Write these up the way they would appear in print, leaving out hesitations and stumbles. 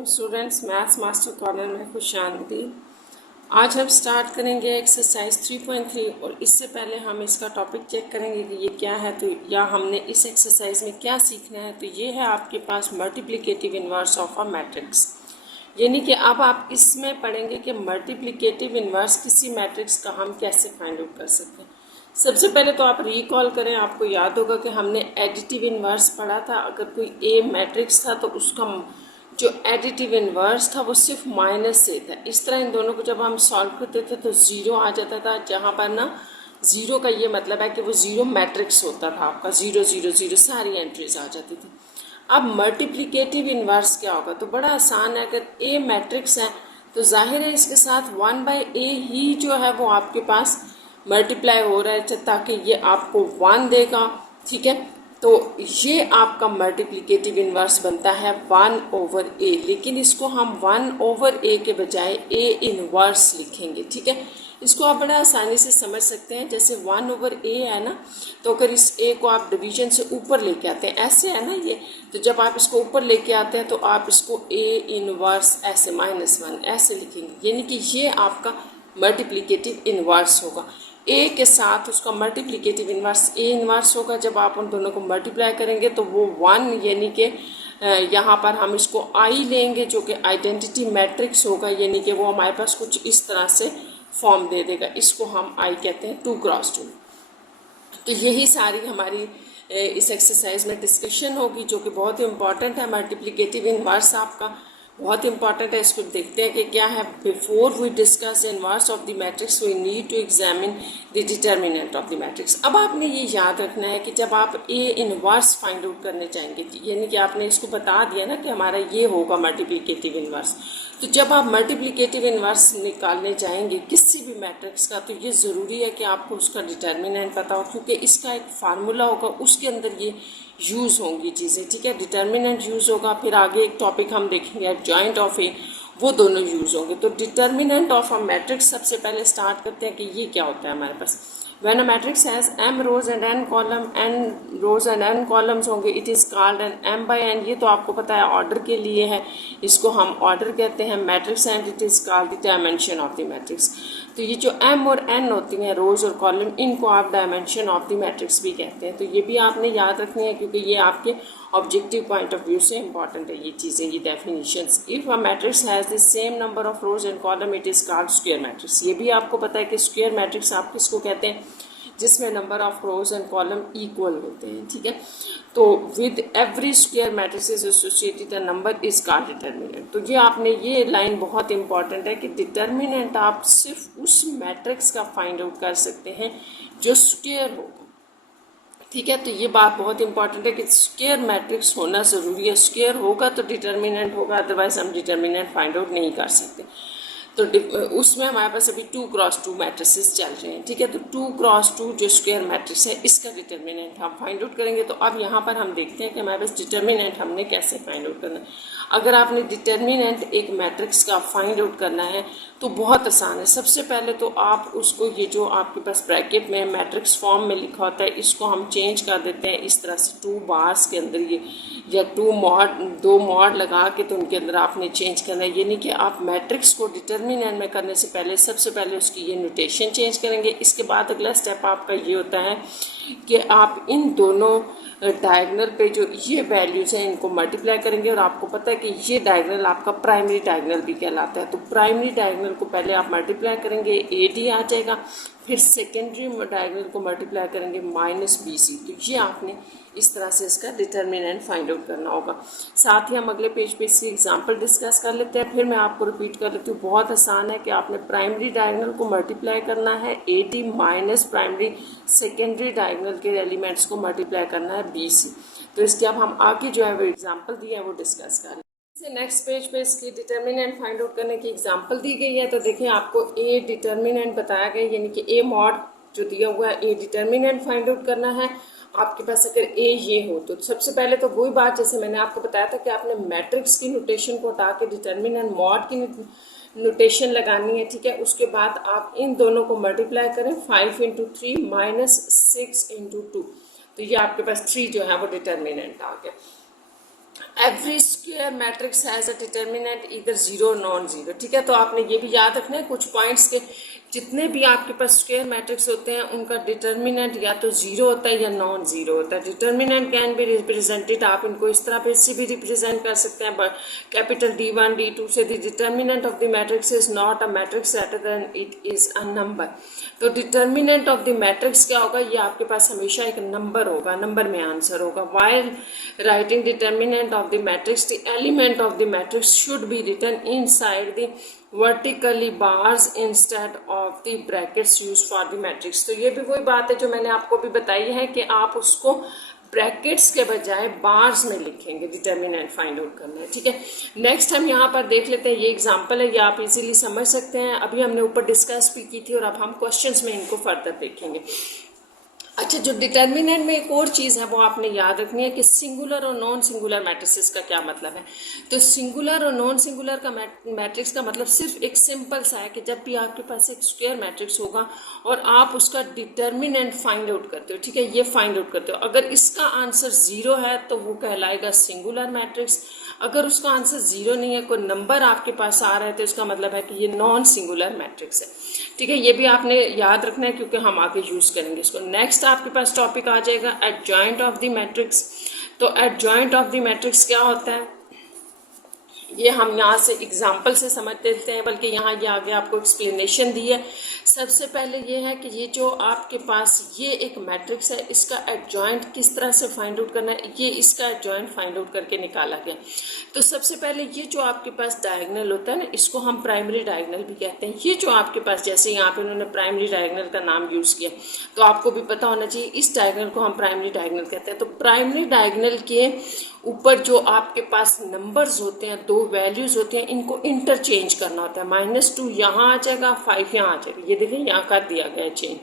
वालेकुम students, maths master corner में खुशामदीद। आज हम स्टार्ट करेंगे एक्सरसाइज 3.3 और इससे पहले हम इसका टॉपिक चेक करेंगे कि ये क्या है। तो या हमने इस एक्सरसाइज में क्या सीखना है। तो ये है आपके पास multiplicative inverse of a matrix, यानी कि अब आप इसमें पढ़ेंगे कि मल्टीप्लिकेटिव इन्वर्स किसी मैट्रिक्स का हम कैसे फाइंड आउट कर सकते हैं। सबसे पहले तो आप रिकॉल करें, आपको याद होगा कि हमने एडिटिव इन्वर्स पढ़ा था। अगर कोई ए मैट्रिक्स था तो उसका जो एडिटिव इन्वर्स था वो सिर्फ माइनस से था। इस तरह इन दोनों को जब हम सॉल्व करते थे तो ज़ीरो आ जाता था, जहाँ पर ना ज़ीरो का ये मतलब है कि वो ज़ीरो मैट्रिक्स होता था आपका, 0 0 0 सारी एंट्रीज आ जाती थी। अब मल्टीप्लिकेटिव इन्वर्स क्या होगा, तो बड़ा आसान है। अगर ए मैट्रिक्स है तो जाहिर है इसके साथ 1/a ही जो है वो आपके पास मल्टीप्लाई हो रहा है, ताकि ये आपको 1 देगा। ठीक है, तो ये आपका मल्टीप्लिकेटिव इन्वर्स बनता है 1/a, लेकिन इसको हम 1/a के बजाय a इन्वर्स लिखेंगे। ठीक है, इसको आप बड़ा आसानी से समझ सकते हैं। जैसे 1/a है ना, तो अगर इस a को आप डिवीजन से ऊपर लेके आते हैं, ऐसे है ना ये, तो जब आप इसको ऊपर लेके आते हैं तो आप इसको a इन्वर्स ऐसे -1 ऐसे लिखेंगे, यानी कि ये आपका मल्टीप्लिकेटिव इन्वर्स होगा। ए के साथ उसका मल्टीप्लिकेटिव इन्वर्स ए इन्वर्स होगा। जब आप उन दोनों को मल्टीप्लाई करेंगे तो वो 1, यानी कि यहाँ पर हम इसको आई लेंगे जो कि आइडेंटिटी मैट्रिक्स होगा, यानी कि वो हमारे पास कुछ इस तरह से फॉर्म दे देगा। इसको हम आई कहते हैं 2x2। तो यही सारी हमारी इस एक्सरसाइज में डिस्कशन होगी, जो कि बहुत ही इंपॉर्टेंट है। मल्टीप्लिकेटिव इन्वर्स आपका बहुत इंपॉर्टेंट है। इसको देखते हैं कि क्या है। Before we discuss inverse of the matrix we need to examine the determinant of the matrix. अब आपने ये याद रखना है कि जब आप ए इन्वर्स फाइंड आउट करने चाहेंगे, यानी कि आपने इसको बता दिया ना कि हमारा ये होगा मल्टीप्लिकेटिव इन्वर्स, तो जब आप मल्टीप्लिकेटिव इन्वर्स निकालने जाएंगे किसी भी मैट्रिक्स का, तो ये ज़रूरी है कि आपको उसका डिटर्मिनेंट पता हो, क्योंकि इसका एक फार्मूला होगा, उसके अंदर ये यूज़ होंगी चीज़ें। ठीक है, डिटर्मिनेंट यूज़ होगा, फिर आगे एक टॉपिक हम देखेंगे एडजॉइंट ऑफ ए, वो दोनों यूज़ होंगे। तो डिटर्मिनेंट ऑफ अ मैट्रिक्स सबसे पहले स्टार्ट करते हैं कि ये क्या होता है हमारे पास। When a matrix has m rows and n column, n rows and n columns होंगे, it is called an m by n। ये तो आपको पता है ऑर्डर के लिए है, इसको हम ऑर्डर कहते हैं matrix, and it is called the dimension of the matrix. तो ये जो m और n होती हैं रोज और कॉलम, इनको आप डायमेंशन ऑफ द मैट्रिक्स भी कहते हैं। तो ये भी आपने याद रखनी है, क्योंकि ये आपके ऑब्जेक्टिव पॉइंट ऑफ व्यू से इंपॉर्टेंट है ये चीज़ें, ये definitions. If a matrix has the same number of rose and column, it is called square matrix. ये भी आपको पता है कि स्क्वायर मैट्रिक्स आप किसको कहते हैं, जिसमें number of rose and column equal होते हैं। ठीक है, तो with every square matrix is associated a number is called determinant. तो ये आपने, ये लाइन बहुत इंपॉर्टेंट है कि डिटर्मिनेंट आप सिर्फ उस मैट्रिक्स का फाइंड आउट कर सकते हैं जो स्क्वायर हो। ठीक है, तो ये बात बहुत इंपॉर्टेंट है कि स्क्वायर मैट्रिक्स होना ज़रूरी है। स्क्वायर होगा तो डिटर्मिनेंट होगा, अदरवाइज हम डिटर्मिनेंट फाइंड आउट नहीं कर सकते। तो उसमें हमारे पास अभी 2x2 मैट्रिसेस चल रहे हैं। ठीक है, तो 2x2 जो स्क्वायर मैट्रिक्स है, इसका डिटर्मिनेंट हम फाइंड आउट करेंगे। तो अब यहाँ पर हम देखते हैं कि हमारे पास डिटर्मिनेंट हमने कैसे फाइंड आउट करना है। अगर आपने डिटर्मिनेंट एक मैट्रिक्स का फाइंड आउट करना है तो बहुत आसान है। सबसे पहले तो आप उसको, ये जो आपके पास ब्रैकेट में मैट्रिक्स फॉर्म में लिखा होता है, इसको हम चेंज कर देते हैं इस तरह से 2 बार्स के अंदर, ये या 2 मॉड लगा के, तो उनके अंदर आपने चेंज करना है। यानी कि आप मैट्रिक्स को डिटर्मिनेंट में करने से पहले सबसे पहले उसकी ये नोटेशन चेंज करेंगे। इसके बाद अगला स्टेप आपका ये होता है कि आप इन दोनों डायगोनल पे जो ये वैल्यूज़ हैं इनको मल्टीप्लाई करेंगे। और आपको पता है कि ये डायगोनल आपका प्राइमरी डायगोनल भी कहलाता है। तो प्राइमरी डायगोनल को पहले आप मल्टीप्लाई करेंगे, AD आ जाएगा, फिर सेकेंडरी डायगोनल को मल्टीप्लाई करेंगे -BC। तो ये आपने इस तरह से इसका डिटर्मिनेंट फाइंड आउट करना होगा। साथ ही हम अगले पेज पे इसकी एग्जांपल डिस्कस कर लेते हैं। फिर मैं आपको रिपीट कर लेती हूँ, बहुत आसान है कि आपने प्राइमरी डायगोनल को मल्टीप्लाई करना है AD minus primary secondary diagonal के एलिमेंट्स को मल्टीप्लाई करना है BC। तो इसके अब हम आगे जो है वो एग्जाम्पल दिए हैं वो डिस्कस करें। नेक्स्ट पेज पे इसकी डिटर्मिनेंट फाइंड आउट करने की एग्जांपल दी गई है। तो देखिए, आपको ए डिटर्मिनेंट बताया गया, यानी कि ए मॉड जो दिया हुआ है, ए डिटर्मिनेंट फाइंड आउट करना है। आपके पास अगर ए ये हो तो सबसे पहले तो वही बात जैसे मैंने आपको बताया था कि आपने मैट्रिक्स की नोटेशन को हटा के डिटर्मिनेंट मॉड की नोटेशन लगानी है। ठीक है, उसके बाद आप इन दोनों को मल्टीप्लाई करें, 5 × 3 -6 × 2। तो ये आपके पास 3 जो है वो डिटर्मिनेंट आ गया। Every square matrix has a determinant इधर जीरो नॉन जीरो। ठीक है, तो आपने ये भी याद रखना है कुछ पॉइंट्स के, जितने भी आपके पास स्क्वायर मैट्रिक्स होते हैं उनका डिटर्मिनेंट या तो जीरो होता है या नॉन जीरो होता है। डिटर्मिनेंट कैन बी रिप्रेजेंटेड, आप इनको इस तरह पे से भी रिप्रेजेंट कर सकते हैं, कैपिटल D1 D2 से। The determinant of the matrix is not a matrix greater than it is a number. तो डिटर्मिनेंट ऑफ द मैट्रिक्स क्या होगा, ये आपके पास हमेशा एक नंबर होगा, नंबर में आंसर होगा। While writing determinant of the matrix, the element of the matrix should be written inside the vertically bars instead of the brackets use for the matrix. तो ये भी वही बात है जो मैंने आपको भी बताई है कि आप उसको ब्रैकेट्स के बजाय बार्स में लिखेंगे, डिटर्मिनेंट फाइंड आउट करना है। ठीक है, नेक्स्ट हम यहाँ पर देख लेते हैं, ये एग्जांपल है, ये आप इजीली समझ सकते हैं। अभी हमने ऊपर डिस्कस भी की थी और अब हम क्वेश्चंस में इनको फर्दर देखेंगे। अच्छा, जो डिटर्मिनेंट में एक और चीज़ है वो आपने याद रखनी है कि सिंगुलर और नॉन सिंगुलर मैट्रिसेस का क्या मतलब है। तो सिंगुलर और नॉन सिंगुलर का मैट्रिक्स का मतलब सिर्फ एक सिंपल सा है कि जब भी आपके पास एक स्क्वायर मैट्रिक्स होगा और आप उसका डिटर्मिनेंट फाइंड आउट करते हो, ठीक है, ये फाइंड आउट करते हो, अगर इसका आंसर जीरो है तो वो कहलाएगा सिंगुलर मैट्रिक्स। अगर उसका आंसर जीरो नहीं है, कोई नंबर आपके पास आ रहा है, तो इसका मतलब है कि ये नॉन सिंगुलर मैट्रिक्स है। ठीक है, ये भी आपने याद रखना है क्योंकि हम आगे यूज करेंगे इसको। नेक्स्ट आपके पास टॉपिक आ जाएगा एडजॉइंट ऑफ द मैट्रिक्स। तो एडजॉइंट ऑफ द मैट्रिक्स क्या होता है, ये हम यहाँ से एग्जाम्पल से समझ लेते हैं, बल्कि यहाँ ये आगे आपको एक्सप्लेनेशन दी है। सबसे पहले ये है कि ये जो आपके पास ये एक मैट्रिक्स है, इसका एडजॉइंट किस तरह से फाइंड आउट करना है, ये इसका एडजॉइंट फाइंड आउट करके निकाला गया। तो सबसे पहले ये जो आपके पास डायगोनल होता है ना, इसको हम प्राइमरी डायगोनल भी कहते हैं। ये जो आपके पास, जैसे यहाँ पे उन्होंने प्राइमरी डायगोनल का नाम यूज़ किया, तो आपको भी पता होना चाहिए इस डायगोनल को हम प्राइमरी डायगोनल कहते हैं। तो प्राइमरी डायगोनल के ऊपर जो आपके पास नंबर्स होते हैं, दो वैल्यूज होती हैं, इनको इंटरचेंज करना होता है। -2 यहाँ आ जाएगा, 5 यहाँ आ जाएगा। ये देखिए यहाँ कर दिया गया है चेंज।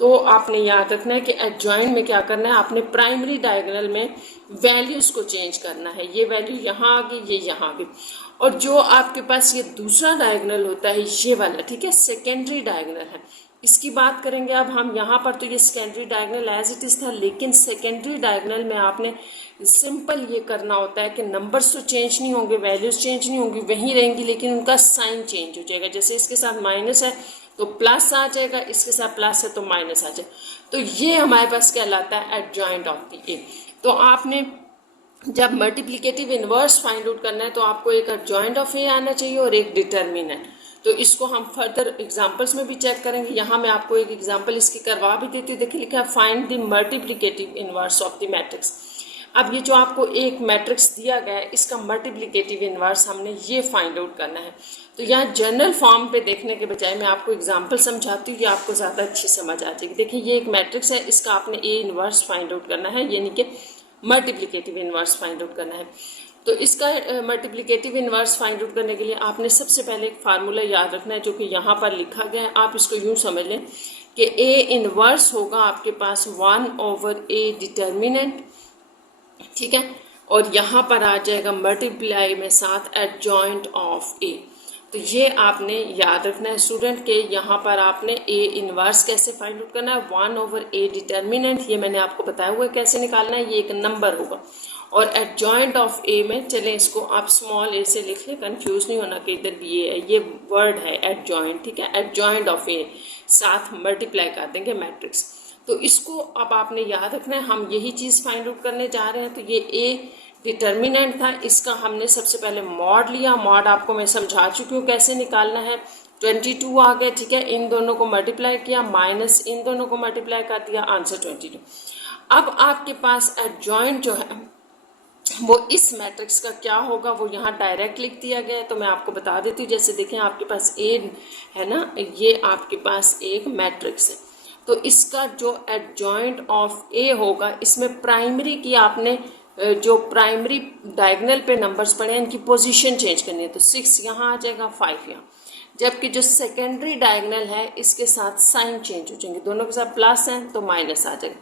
तो आपने याद रखना है कि एडजॉइंट में क्या करना है, आपने प्राइमरी डायगोनल में वैल्यूज को चेंज करना है। ये वैल्यू यहाँ आ गई, ये यहाँ आ गई। और जो आपके पास ये दूसरा डायगोनल होता है, ये वाला, ठीक है, सेकेंडरी डायगोनल है, इसकी बात करेंगे अब हम। यहाँ पर तो ये secondary diagonal as it is था, लेकिन सेकेंडरी डायगोनल में आपने सिंपल ये करना होता है कि नंबर्स तो चेंज नहीं होंगे, वैल्यूज चेंज नहीं होंगी, वहीं रहेंगी, लेकिन उनका साइन चेंज हो जाएगा। जैसे इसके साथ माइनस है तो प्लस आ जाएगा, इसके साथ प्लस है तो माइनस आ जाएगा। तो ये हमारे पास कहलाता है एडजॉइंट ऑफ द ए। तो आपने जब मल्टीप्लिकेटिव इनवर्स फाइंड आउट करना है तो आपको एक एडजॉइंट ऑफ ए आना चाहिए और एक डिटर्मिनेंट। तो इसको हम फर्दर एग्जांपल्स में भी चेक करेंगे। यहाँ मैं आपको एक एग्जांपल इसकी करवा भी देती हूँ। देखिए लिखा है find the multiplicative inverse of the matrix. अब ये जो आपको एक मैट्रिक्स दिया गया है, इसका मल्टीप्लिकेटिव इनवर्स हमने ये फाइंड आउट करना है। तो यहाँ जनरल फॉर्म पे देखने के बजाय मैं आपको एग्जांपल समझाती हूँ, ये आपको ज़्यादा अच्छी समझ आ जाएगी। देखिए ये एक मैट्रिक्स है, इसका आपने ए इनवर्स फाइंड आउट करना है, यानी कि मल्टीप्लिकेटिव इनवर्स फाइंड आउट करना है। तो इसका मल्टीप्लिकेटिव इनवर्स फाइंड आउट करने के लिए आपने सबसे पहले एक फार्मूला याद रखना है जो कि यहाँ पर लिखा गया है। आप इसको यूँ समझ लें कि ए इनवर्स होगा आपके पास 1/a डिटर्मिनेंट, ठीक है, और यहाँ पर आ जाएगा मल्टीप्लाई में साथ एडजॉइंट ऑफ ए। तो ये आपने याद रखना है स्टूडेंट के यहाँ पर आपने ए इनवर्स कैसे फाइंड आउट करना है, 1/a डिटर्मिनेंट, ये मैंने आपको बताया हुआ है कैसे निकालना है, ये एक नंबर होगा। और एडजॉइंट ऑफ ए में चलें इसको आप स्मॉल ए से लिख लें, कंफ्यूज नहीं होना कि इधर भी ये वर्ड है एडजॉइंट, ठीक है, एडजॉइंट ऑफ ए साथ मल्टीप्लाई कर देंगे मैट्रिक्स। तो इसको अब आपने याद रखना है, हम यही चीज़ फाइंड आउट करने जा रहे हैं। तो ये ए डिटर्मिनेंट था, इसका हमने सबसे पहले मॉड लिया। मॉड आपको मैं समझा चुकी हूँ कैसे निकालना है। 22 आ गया, ठीक है, इन दोनों को मल्टीप्लाई किया, माइनस इन दोनों को मल्टीप्लाई कर दिया, आंसर 22। अब आपके पास एडजॉइंट जो है वो इस मैट्रिक्स का क्या होगा, वो यहाँ डायरेक्ट लिख दिया गया है। तो मैं आपको बता देती हूँ, जैसे देखें आपके पास ए है ना, ये आपके पास एक मैट्रिक्स है। तो इसका जो एडजॉइंट ऑफ ए होगा, इसमें प्राइमरी की आपने जो प्राइमरी डायगोनल पे नंबर्स पड़े हैं इनकी पोजीशन चेंज करनी है। तो 6 यहाँ आ जाएगा, 5 यहाँ। जबकि जो सेकेंडरी डायगोनल है इसके साथ साइन चेंज हो जाएंगे, दोनों के साथ प्लस हैं तो माइनस आ जाएगा।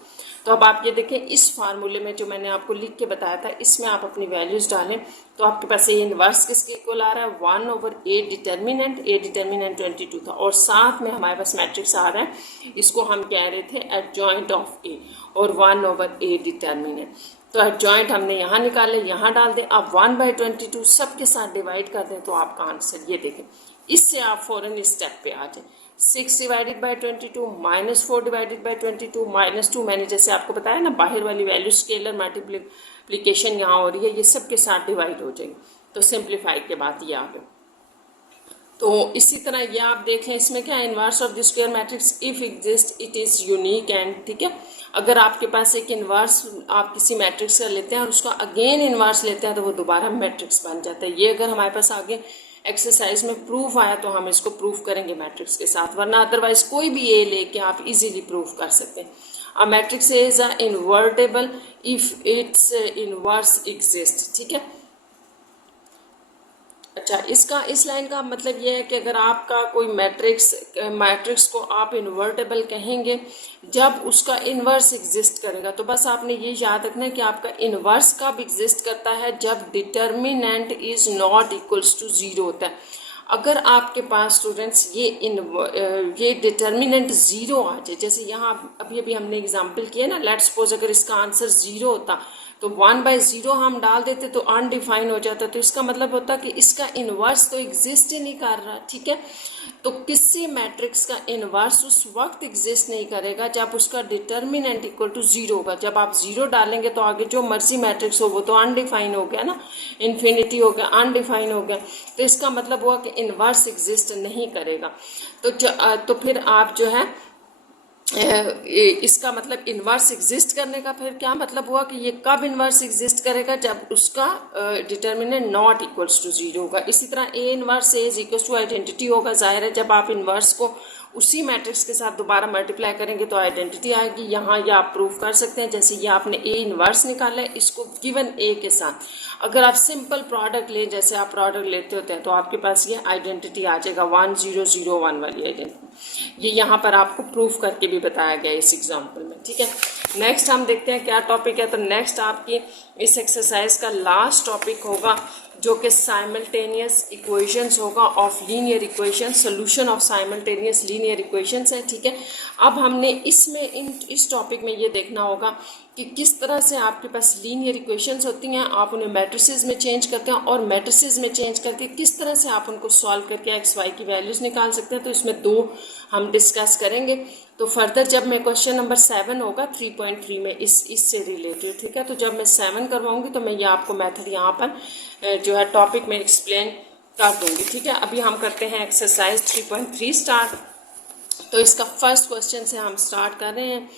तो अब आप ये देखें इस फार्मूले में जो मैंने आपको लिख के बताया था, इसमें आप अपनी वैल्यूज डालें तो आपके पास ए इनवर्स किसके इक्वल आ रहा है, 1/a डिटर्मिनेंट। ए डिटर्मिनेंट 22 था और साथ में हमारे पास मैट्रिक्स आ रहा है, इसको हम कह रहे थे एडजॉइंट ऑफ ए और 1/a डिटर्मिनेंट। तो एडजॉइंट हमने यहाँ निकाले, यहाँ डाल दें। अब 1/22 सबके साथ डिवाइड कर दें तो आपका आंसर ये देखें। इससे आप फ़ौरन इस स्टेप पे आ जाए। 6 डिवाइडेड बाई 22 -4 डिवाइडेड बाई 22 -2, मैंने जैसे आपको बताया ना, बाहर वाली वैल्यू स्केलर मल्टीप्लिकेशन यहाँ हो रही है, ये सबके साथ डिवाइड हो जाएगी। तो सिंप्लीफाई के बाद ये आ गए। तो इसी तरह ये आप देख लें, इसमें क्या है, inverse of the square matrix if exist it is unique and, ठीक है। अगर आपके पास एक इनवर्स आप किसी मैट्रिक्स का लेते हैं और उसका अगेन इनवर्स लेते हैं तो वो दोबारा मैट्रिक्स बन जाता है। ये अगर हमारे पास आगे एक्सरसाइज में प्रूफ आया तो हम इसको प्रूफ करेंगे मैट्रिक्स के साथ, वरना अदरवाइज कोई भी ए लेके आप इजीली प्रूफ कर सकते हैं। A matrix is a invertible if it's inverse exist, ठीक है। अच्छा, इसका इस लाइन का मतलब ये है कि अगर आपका कोई मैट्रिक्स को आप इन्वर्टेबल कहेंगे जब उसका इन्वर्स एग्जिस्ट करेगा। तो बस आपने ये याद रखना है कि आपका इन्वर्स कब एग्जिस्ट करता है, जब determinant is not equals to 0 होता है। अगर आपके पास स्टूडेंट्स ये डिटर्मिनेंट 0 आ जाए, जैसे यहाँ अभी अभी हमने एग्जांपल किया ना, लेट्स सपोज अगर इसका आंसर 0 होता तो 1/0 हम डाल देते तो अनडिफाइन हो जाता। तो इसका मतलब होता कि इसका इन्वर्स तो एग्जिस्ट ही नहीं कर रहा, ठीक है। तो किसी मैट्रिक्स का इन्वर्स उस वक्त एग्जिस्ट नहीं करेगा जब उसका डिटर्मिनेंट इक्वल टू 0 होगा। जब आप 0 डालेंगे तो आगे जो मर्जी मैट्रिक्स हो वो तो अनडिफाइन हो गया ना, इन्फिनिटी हो गया, अनडिफाइन हो गया। तो इसका मतलब हुआ कि इन्वर्स एग्जिस्ट नहीं करेगा। तो फिर आप जो है इसका मतलब इन्वर्स एग्जिस्ट करने का फिर क्या मतलब हुआ कि ये कब इन्वर्स एग्जिस्ट करेगा, जब उसका डिटर्मिनेंट नॉट इक्वल्स टू 0 होगा। इसी तरह A inverse A is equals to identity होगा। जाहिर है जब आप इन्वर्स को उसी मैट्रिक्स के साथ दोबारा मल्टीप्लाई करेंगे तो आइडेंटिटी आएगी। यहाँ ये आप प्रूव कर सकते हैं, जैसे ये आपने ए इन्वर्स निकाला है, इसको गिवन ए के साथ अगर आप सिंपल प्रोडक्ट लें, जैसे आप प्रोडक्ट लेते होते हैं, तो आपके पास ये आइडेंटिटी आ जाएगा 1001 वाली आइडेंटिटी। ये यहाँ पर आपको प्रूफ करके भी बताया गया इस एग्जाम्पल में, ठीक है। नेक्स्ट हम देखते हैं क्या टॉपिक है। तो नेक्स्ट आपकी इस एक्सरसाइज का लास्ट टॉपिक होगा जो कि साइमल्टेनियस इक्वेशंस होगा of linear equation, solution of simultaneous linear equations है, ठीक है। अब हमने इसमें इस टॉपिक में ये देखना होगा कि किस तरह से आपके पास लीनियर इक्वेशंस होती हैं, आप उन्हें मैट्रिसेस में चेंज करते हैं और मैट्रिसेस में चेंज करके किस तरह से आप उनको सॉल्व करके एक्स वाई की वैल्यूज़ निकाल सकते हैं। तो इसमें 2 हम डिस्कस करेंगे। तो फर्दर जब मैं क्वेश्चन नंबर 7 होगा 3.3 में इससे रिलेटेड, ठीक है। तो जब मैं 7 करवाऊंगी तो मैं ये आपको मेथड यहाँ पर जो है टॉपिक में एक्सप्लेन कर दूंगी, ठीक है। अभी हम करते हैं एक्सरसाइज 3.3 स्टार्ट। तो इसका फर्स्ट क्वेश्चन से हम स्टार्ट कर रहे हैं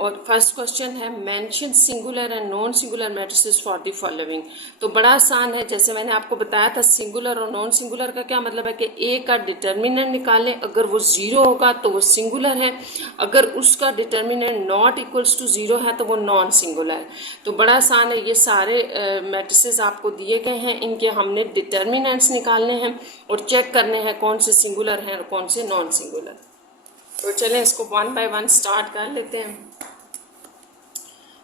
और फर्स्ट क्वेश्चन है mention singular and non singular matrices for the following. तो बड़ा आसान है, जैसे मैंने आपको बताया था सिंगुलर और नॉन सिंगुलर का क्या मतलब है कि ए का डिटर्मिनेंट निकालें, अगर वो 0 होगा तो वो सिंगुलर है, अगर उसका डिटर्मिनेंट नॉट इक्वल्स टू 0 है तो वो नॉन सिंगुलर है। तो बड़ा आसान है, ये सारे मैट्रिसेस आपको दिए गए हैं, इनके हमने डिटर्मिनेंट्स निकालने हैं और चेक करने हैं कौन से सिंगुलर हैं और कौन से नॉन सिंगुलर। तो चलें इसको 1 बाय 1 स्टार्ट कर लेते हैं।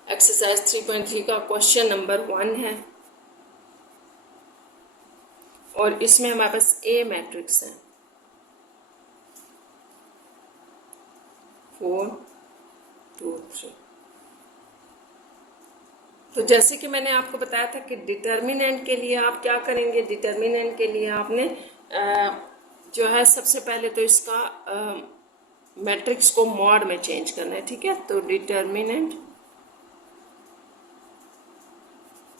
एक्सरसाइज 3.3 का क्वेश्चन नंबर 1 है और इसमें हमारे पास ए मैट्रिक्स है 4 2 3। तो जैसे कि मैंने आपको बताया था कि डिटर्मिनेंट के लिए आप क्या करेंगे, डिटर्मिनेंट के लिए आपने जो है सबसे पहले तो इसका मैट्रिक्स को मॉड में चेंज करना है, ठीक है। तो डिटर्मिनेंट,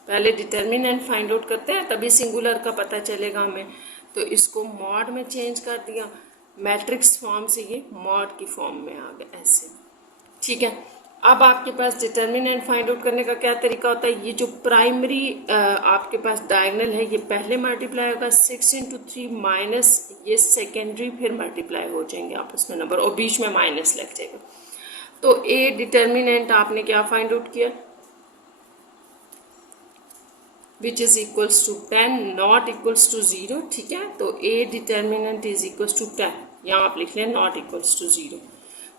पहले डिटर्मिनेंट फाइंड आउट करते हैं तभी सिंगुलर का पता चलेगा हमें। तो इसको मॉड में चेंज कर दिया, मैट्रिक्स फॉर्म से ये मॉड की फॉर्म में आ गया ऐसे, ठीक है। अब आपके पास डिटर्मिनेंट फाइंड आउट करने का क्या तरीका होता है, ये जो प्राइमरी आपके पास डायगोनल है ये पहले मल्टीप्लाई होगा 6 × 3 माइनस ये सेकेंडरी, फिर मल्टीप्लाई हो जाएंगे आपस में नंबर और बीच में माइनस लग जाएगा। तो ए डिटर्मिनेंट आपने क्या फाइंड आउट किया, which is equals to 10 not equals to 0, ठीक है। तो A determinant is equals to 10, यहाँ आप लिख लें नॉट इक्वल्स टू 0।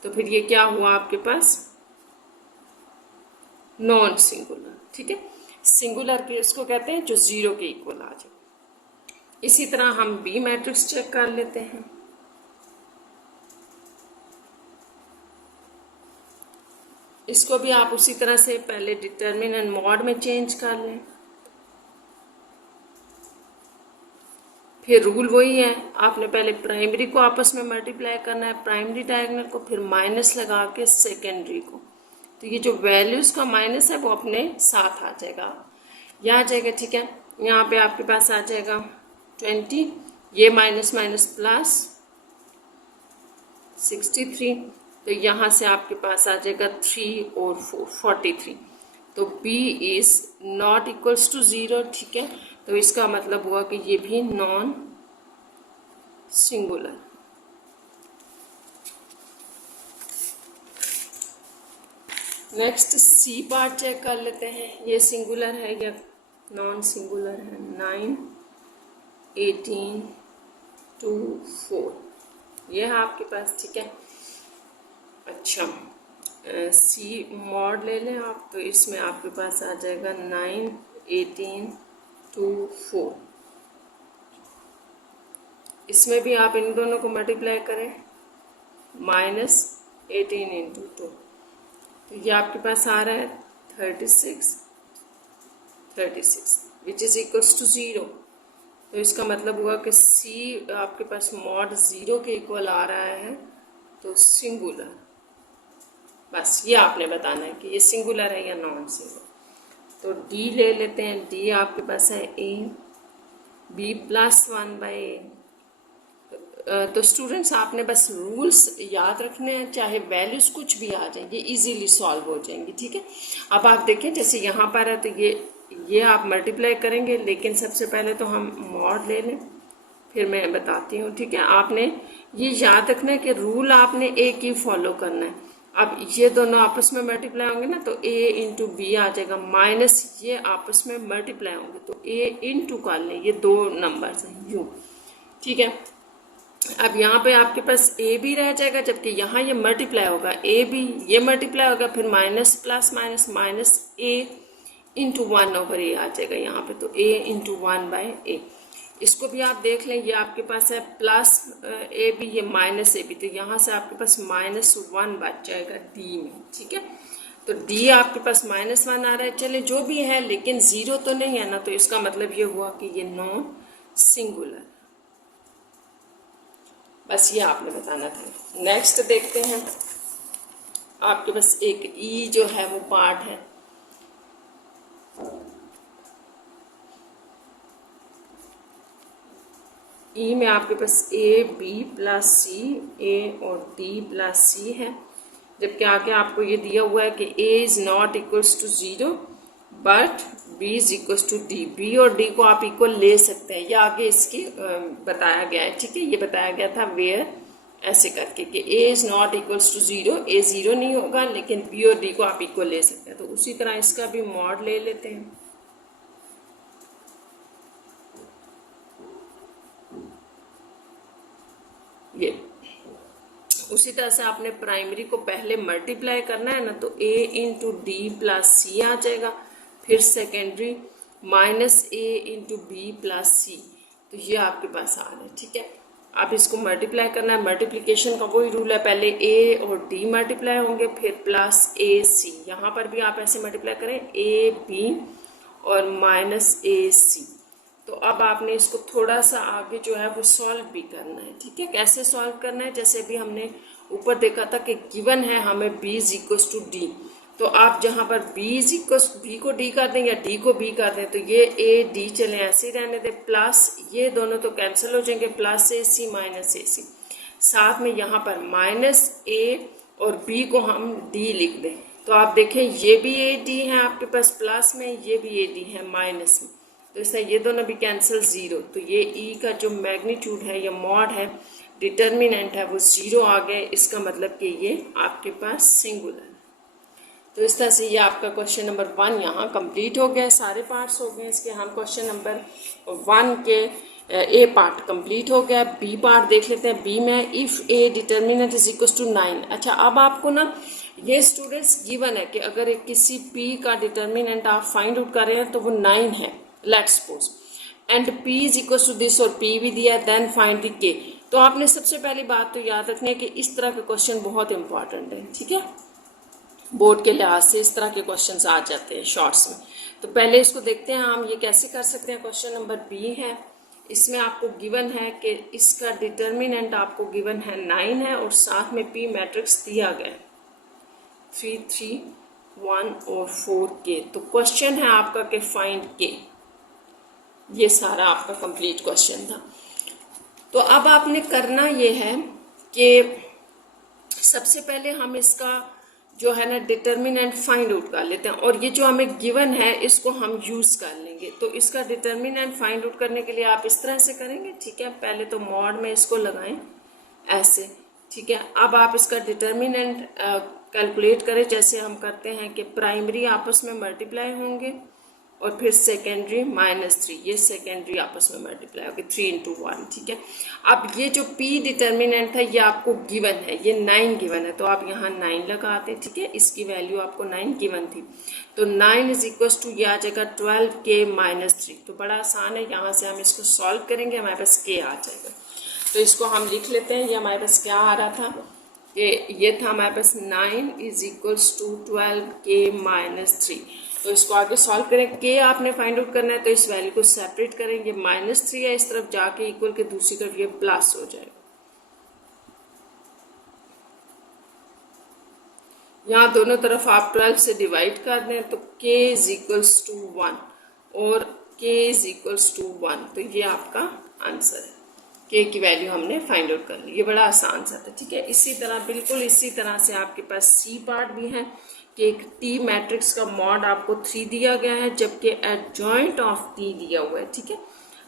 तो फिर ये क्या हुआ आपके पास नॉन सिंगुलर, ठीक है। सिंगुलर के इसको कहते हैं जो 0 के इक्वल आ जाए। इसी तरह हम बी मैट्रिक्स चेक कर लेते हैं। इसको भी आप उसी तरह से पहले डिटर्मिनेंट मॉड में चेंज कर लें, फिर रूल वही है, आपने पहले प्राइमरी को आपस में मल्टीप्लाई करना है, प्राइमरी डायगोनल को, फिर माइनस लगा के सेकेंडरी को। तो ये जो वैल्यूज का माइनस है वो अपने साथ आ जाएगा, यह आ जाएगा। ठीक है, यहाँ पे आपके पास आ जाएगा 20, ये माइनस माइनस प्लस 63, तो यहाँ से आपके पास आ जाएगा 3 और 4 43। तो b is not equals to 0। ठीक है, तो इसका मतलब हुआ कि ये भी non singular. Next C part check कर लेते हैं, ये सिंगुलर है या नॉन सिंगुलर है। 9 18 2 4 ये है आपके पास। ठीक है, अच्छा सी मॉड ले लें आप, तो इसमें आपके पास आ जाएगा 9 18 2 4। इसमें भी आप इन दोनों को मल्टीप्लाई करें, माइनस 18 इंटू 2, तो ये आपके पास आ रहा है 36 विच इज इक्वल्स टू 0। तो इसका मतलब हुआ कि सी आपके पास मॉड 0 के इक्वल आ रहा है, तो सिंगुलर। बस ये आपने बताना है कि ये सिंगुलर है या नॉन सिंगुलर। तो डी ले लेते हैं, डी आपके पास है ए बी प्लस 1/a। तो स्टूडेंट्स आपने बस रूल्स याद रखने हैं, चाहे वैल्यूज कुछ भी आ जाए ये इजीली सॉल्व हो जाएंगी। ठीक है, अब आप देखें जैसे यहाँ पर है, तो ये आप मल्टीप्लाई करेंगे, लेकिन सबसे पहले तो हम मॉड ले लें, फिर मैं बताती हूँ। ठीक है, आपने ये याद रखना है कि रूल आपने एक ही फॉलो करना है। अब ये दोनों आपस में मल्टीप्लाई होंगे ना, तो a इंटू बी आ जाएगा, माइनस ये आपस में मल्टीप्लाई होंगे तो a इंटू कर लें, ये दो नंबर्स हैं यूँ। ठीक है, अब यहाँ पे आपके पास a भी रह जाएगा, जबकि यहाँ ये मल्टीप्लाई होगा, a भी ये मल्टीप्लाई होगा, फिर minus plus minus minus a into 1/a आ जाएगा यहाँ पे, तो a इंटू 1/a। इसको भी आप देख लें, ये आपके पास है प्लस ए बी, ये माइनस ए बी, तो यहाँ से आपके पास -1 बच जाएगा डी में। ठीक है, तो डी आपके पास -1 आ रहा है, चले जो भी है, लेकिन 0 तो नहीं है ना, तो इसका मतलब ये हुआ कि ये नॉन सिंगुलर। बस ये आपने बताना था। नेक्स्ट देखते हैं, आपके पास एक ई जो है वो पार्ट है। ई में आपके पास ए बी प्लस सी, ए और डी प्लस सी है, जबकि आगे आपको ये दिया हुआ है कि A is not equals to 0 but B is equals to D. B और डी को आप इक्वल ले सकते हैं, ये आगे इसकी बताया गया है। ठीक है, ये बताया गया था वेयर ऐसे करके कि A is not equals to 0, A 0 नहीं होगा, लेकिन बी और डी को आप इक्वल ले सकते हैं। तो उसी तरह इसका भी मॉड ले लेते हैं। ये उसी तरह से आपने प्राइमरी को पहले मल्टीप्लाई करना है ना, तो a into D plus C आ जाएगा, फिर secondary minus a into B plus C, तो ये आपके पास आ रहा है। ठीक है, आप इसको मल्टीप्लाई करना है, मल्टीप्लिकेशन का वही रूल है, पहले a और d मल्टीप्लाई होंगे, फिर प्लस a c। यहाँ पर भी आप ऐसे मल्टीप्लाई करें a b और माइनस a c। तो अब आपने इसको थोड़ा सा आगे जो है वो सॉल्व भी करना है। ठीक है, कैसे सॉल्व करना है, जैसे भी हमने ऊपर देखा था कि गिवन है हमें b is equals to D, तो आप जहाँ पर b इज इक्वल्स b को d कर दें या d को b कर दें, तो ये a d चले ऐसे ही रहने दें, प्लस ये दोनों तो कैंसिल हो जाएंगे, प्लस ए सी माइनस ए सी, साथ में यहाँ पर माइनस a और b को हम d लिख दें, तो आप देखें ये भी a d है आपके पास प्लस में, ये भी a d है माइनस में, तो इससे ये दोनों भी कैंसिल 0, तो ये ई का जो मैग्नीट्यूड है या मॉड है, डिटर्मिनेंट है, वो 0 आ गए। इसका मतलब कि ये आपके पास सिंगुलर है। तो इस तरह से ये आपका क्वेश्चन नंबर 1 यहाँ कंप्लीट हो गया, सारे पार्ट्स हो गए इसके। हम क्वेश्चन नंबर 1 के ए पार्ट कंप्लीट हो गया। बी पार्ट देख लेते हैं। बी में if A determinant is equal to 9। अच्छा, अब आपको ना ये स्टूडेंट्स गिवन है कि अगर किसी पी का डिटर्मिनेंट आप फाइंड आउट कर रहे हैं तो वो 9 है, let's suppose, and p is equal to this और p भी दिया है, देन फाइंड द k। तो आपने सबसे पहली बात तो याद रखनी है कि इस तरह के क्वेश्चन बहुत इंपॉर्टेंट है। ठीक है, बोर्ड के लिहाज से इस तरह के क्वेश्चन आ जाते हैं शॉर्ट्स में। तो पहले इसको देखते हैं हम ये कैसे कर सकते हैं। क्वेश्चन नंबर बी है, इसमें आपको गिवन है कि इसका डिटर्मिनेंट आपको गिवन है 9 है और साथ में पी मैट्रिक्स दिया गया है 3, 3, 1 और 4 के। तो क्वेश्चन है आपका कि फाइंड के। ये सारा आपका कंप्लीट क्वेश्चन था। तो अब आपने करना ये है कि सबसे पहले हम इसका जो है ना डिटर्मिनेंट फाइंड आउट कर लेते हैं और ये जो हमें गिवन है इसको हम यूज़ कर लेंगे। तो इसका डिटर्मिनेंट फाइंड आउट करने के लिए आप इस तरह से करेंगे, ठीक है। पहले तो मॉड में इसको लगाएं ऐसे, ठीक है। अब आप इसका डिटर्मिनेंट कैलकुलेट करें जैसे हम करते हैं कि प्राइमरी आपस में मल्टीप्लाई होंगे और फिर सेकेंडरी -3, ये सेकेंडरी आपस में मल्टीप्लाई होगी 3 × 1, ठीक है। अब ये जो P डिटर्मिनेंट है ये आपको गिवन है, ये 9 गिवन है, तो आप यहाँ 9 लगाते, ठीक है। इसकी वैल्यू आपको 9 गिवन थी, तो 9 = ये आ जाएगा 12k - 3। तो बड़ा आसान है, यहाँ से हम इसको सॉल्व करेंगे, हमारे पास k आ जाएगा। तो इसको हम लिख लेते हैं। ये हमारे पास क्या आ रहा था कि ये था हमारे पास 9 = 12k - 3। तो इसको आगे सॉल्व करें। के आपने फाइंड आउट करना है तो इस वैल्यू को सेपरेट करेंगे, -3 है इस तरफ जाके इक्वल के दूसरी तरफ ये प्लस हो जाएगा। यहाँ दोनों तरफ आप 12 से डिवाइड कर दें तो k = 1 और k = 1। तो ये आपका आंसर है। k की वैल्यू हमने फाइंड आउट कर ली। ये बड़ा आसान सा था, ठीक है। इसी तरह बिल्कुल इसी तरह से आपके पास सी पार्ट भी है कि एक टी मैट्रिक्स का मॉड आपको 3 दिया गया है जबकि एडजॉइंट ऑफ टी दिया हुआ है, ठीक है।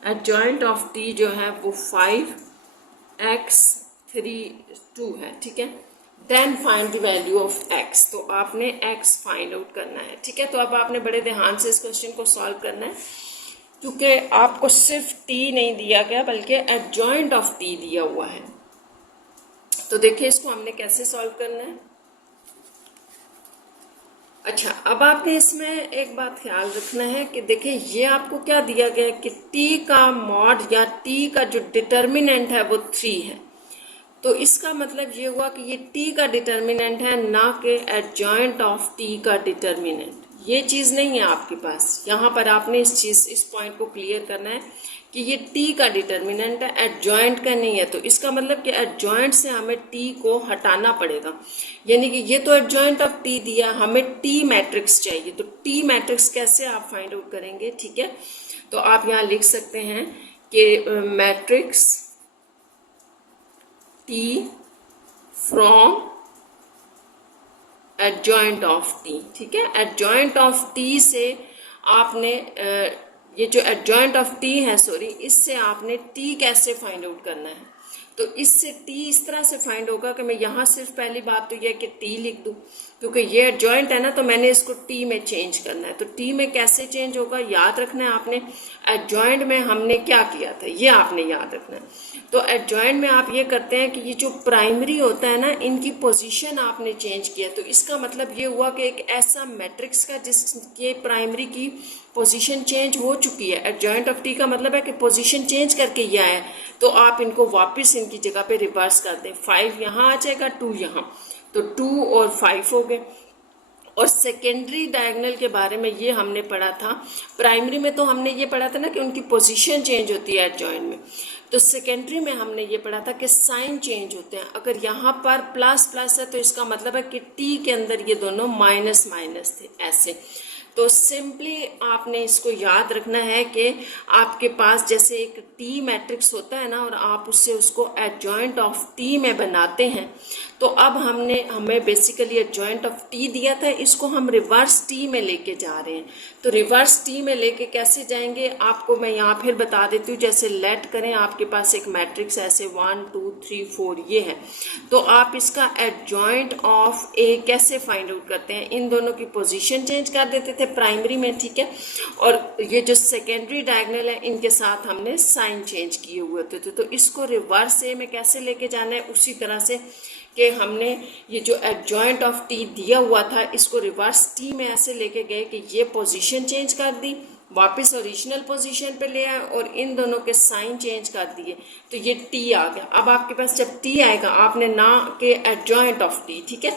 एडजॉइंट ऑफ टी जो है वो 5x 3 2 है, ठीक है। Then find the value of x। तो आपने x फाइंड आउट करना है, ठीक है। तो अब आपने बड़े ध्यान से इस क्वेश्चन को सॉल्व करना है क्योंकि आपको सिर्फ t नहीं दिया गया बल्कि एडजॉइंट ऑफ t दिया हुआ है। तो देखिए इसको हमने कैसे सॉल्व करना है। अच्छा, अब आपने इसमें एक बात ख्याल रखना है कि देखिए ये आपको क्या दिया गया है कि t का मॉड या t का जो डिटर्मिनेंट है वो 3 है। तो इसका मतलब ये हुआ कि ये t का डिटर्मिनेंट है, ना कि एडजॉइंट ऑफ t का डिटर्मिनेंट। ये चीज़ नहीं है आपके पास। यहाँ पर आपने इस पॉइंट को क्लियर करना है कि ये t का डिटर्मिनेंट है, एडजॉइंट का नहीं है। तो इसका मतलब कि एडजॉइंट से हमें t को हटाना पड़ेगा, यानी कि ये तो एडजॉइंट ऑफ t दिया, हमें t मैट्रिक्स चाहिए। तो t मैट्रिक्स कैसे आप फाइंड आउट करेंगे, ठीक है। तो आप यहाँ लिख सकते हैं कि matrix t from adjoint of t, ठीक है। एडजॉइंट ऑफ t से आपने ये जो एडजॉइंट ऑफ t है, सॉरी, इससे आपने t कैसे फाइंड आउट करना है। तो इससे t इस तरह से फाइंड होगा कि मैं यहाँ सिर्फ पहली बात तो यह है कि t लिख दूँ क्योंकि ये एडजॉइंट है ना, तो मैंने इसको t में चेंज करना है। तो t में कैसे चेंज होगा, याद रखना है आपने। एडजॉइंट में हमने क्या किया था ये आपने याद रखना है। तो एडजॉइंट में आप ये करते हैं कि ये जो प्राइमरी होता है ना, इनकी पोजीशन आपने चेंज किया। तो इसका मतलब ये हुआ कि एक ऐसा मैट्रिक्स का जिसके प्राइमरी की पोजीशन चेंज हो चुकी है। एडजॉइंट ऑफ टी का मतलब है कि पोजीशन चेंज करके ये आया, तो आप इनको वापस इनकी जगह पे रिवर्स कर दें। 5 यहाँ आ जाएगा, 2 यहाँ, तो 2 और 5 हो गए। और सेकेंडरी डायगोनल के बारे में ये हमने पढ़ा था। प्राइमरी में तो हमने ये पढ़ा था ना कि उनकी पोजीशन चेंज होती है एडजॉइंट में। तो सेकेंडरी में हमने ये पढ़ा था कि साइन चेंज होते हैं। अगर यहाँ पर प्लस प्लस है तो इसका मतलब है कि टी के अंदर ये दोनों माइनस माइनस थे, ऐसे। तो सिंपली आपने इसको याद रखना है कि आपके पास जैसे एक टी मैट्रिक्स होता है ना, और आप उससे उसको एडजॉइंट ऑफ टी में बनाते हैं। तो अब हमें बेसिकली एडजॉइंट ऑफ टी दिया था, इसको हम रिवर्स टी में लेके जा रहे हैं। तो रिवर्स टी में लेके कैसे जाएंगे आपको मैं यहाँ फिर बता देती हूँ। जैसे लेट करें आपके पास एक मैट्रिक्स ऐसे 1 2 3 4 ये है, तो आप इसका एडजॉइंट ऑफ ए कैसे फाइंड आउट करते हैं। इन दोनों की पोजीशन चेंज कर देते थे प्राइमरी में, ठीक है। और ये जो सेकेंडरी डायगोनल है इनके साथ हमने साइन चेंज किए हुए थे। तो इसको रिवर्स ए में कैसे लेके जाना है, उसी तरह से कि हमने ये जो एडजॉइंट ऑफ टी दिया हुआ था इसको रिवर्स टी में ऐसे लेके गए कि ये पोजीशन चेंज कर दी, वापस ओरिजिनल पोजीशन पे ले आए और इन दोनों के साइन चेंज कर दिए, तो ये टी आ गया। अब आपके पास जब टी आएगा आपने ना कि एडजॉइंट ऑफ टी, ठीक है,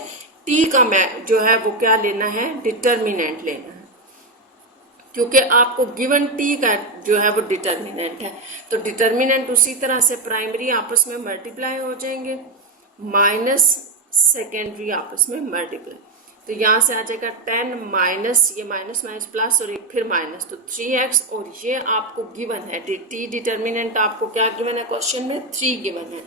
टी का जो है वो क्या लेना है, डिटर्मिनेंट लेना है, क्योंकि आपको गिवन टी का जो है वो डिटर्मिनेंट है। तो डिटर्मिनेंट उसी तरह से प्राइमरी आपस में मल्टीप्लाई हो जाएंगे माइनस सेकेंडरी आपस में मल्टीप्लाई। तो यहाँ से आ जाएगा 10 माइनस ये माइनस माइनस प्लस और एक फिर माइनस, तो 3x, और ये आपको गिवन है टी डिटर्मिनेंट आपको क्या गिवन है, क्वेश्चन में 3 गिवन है।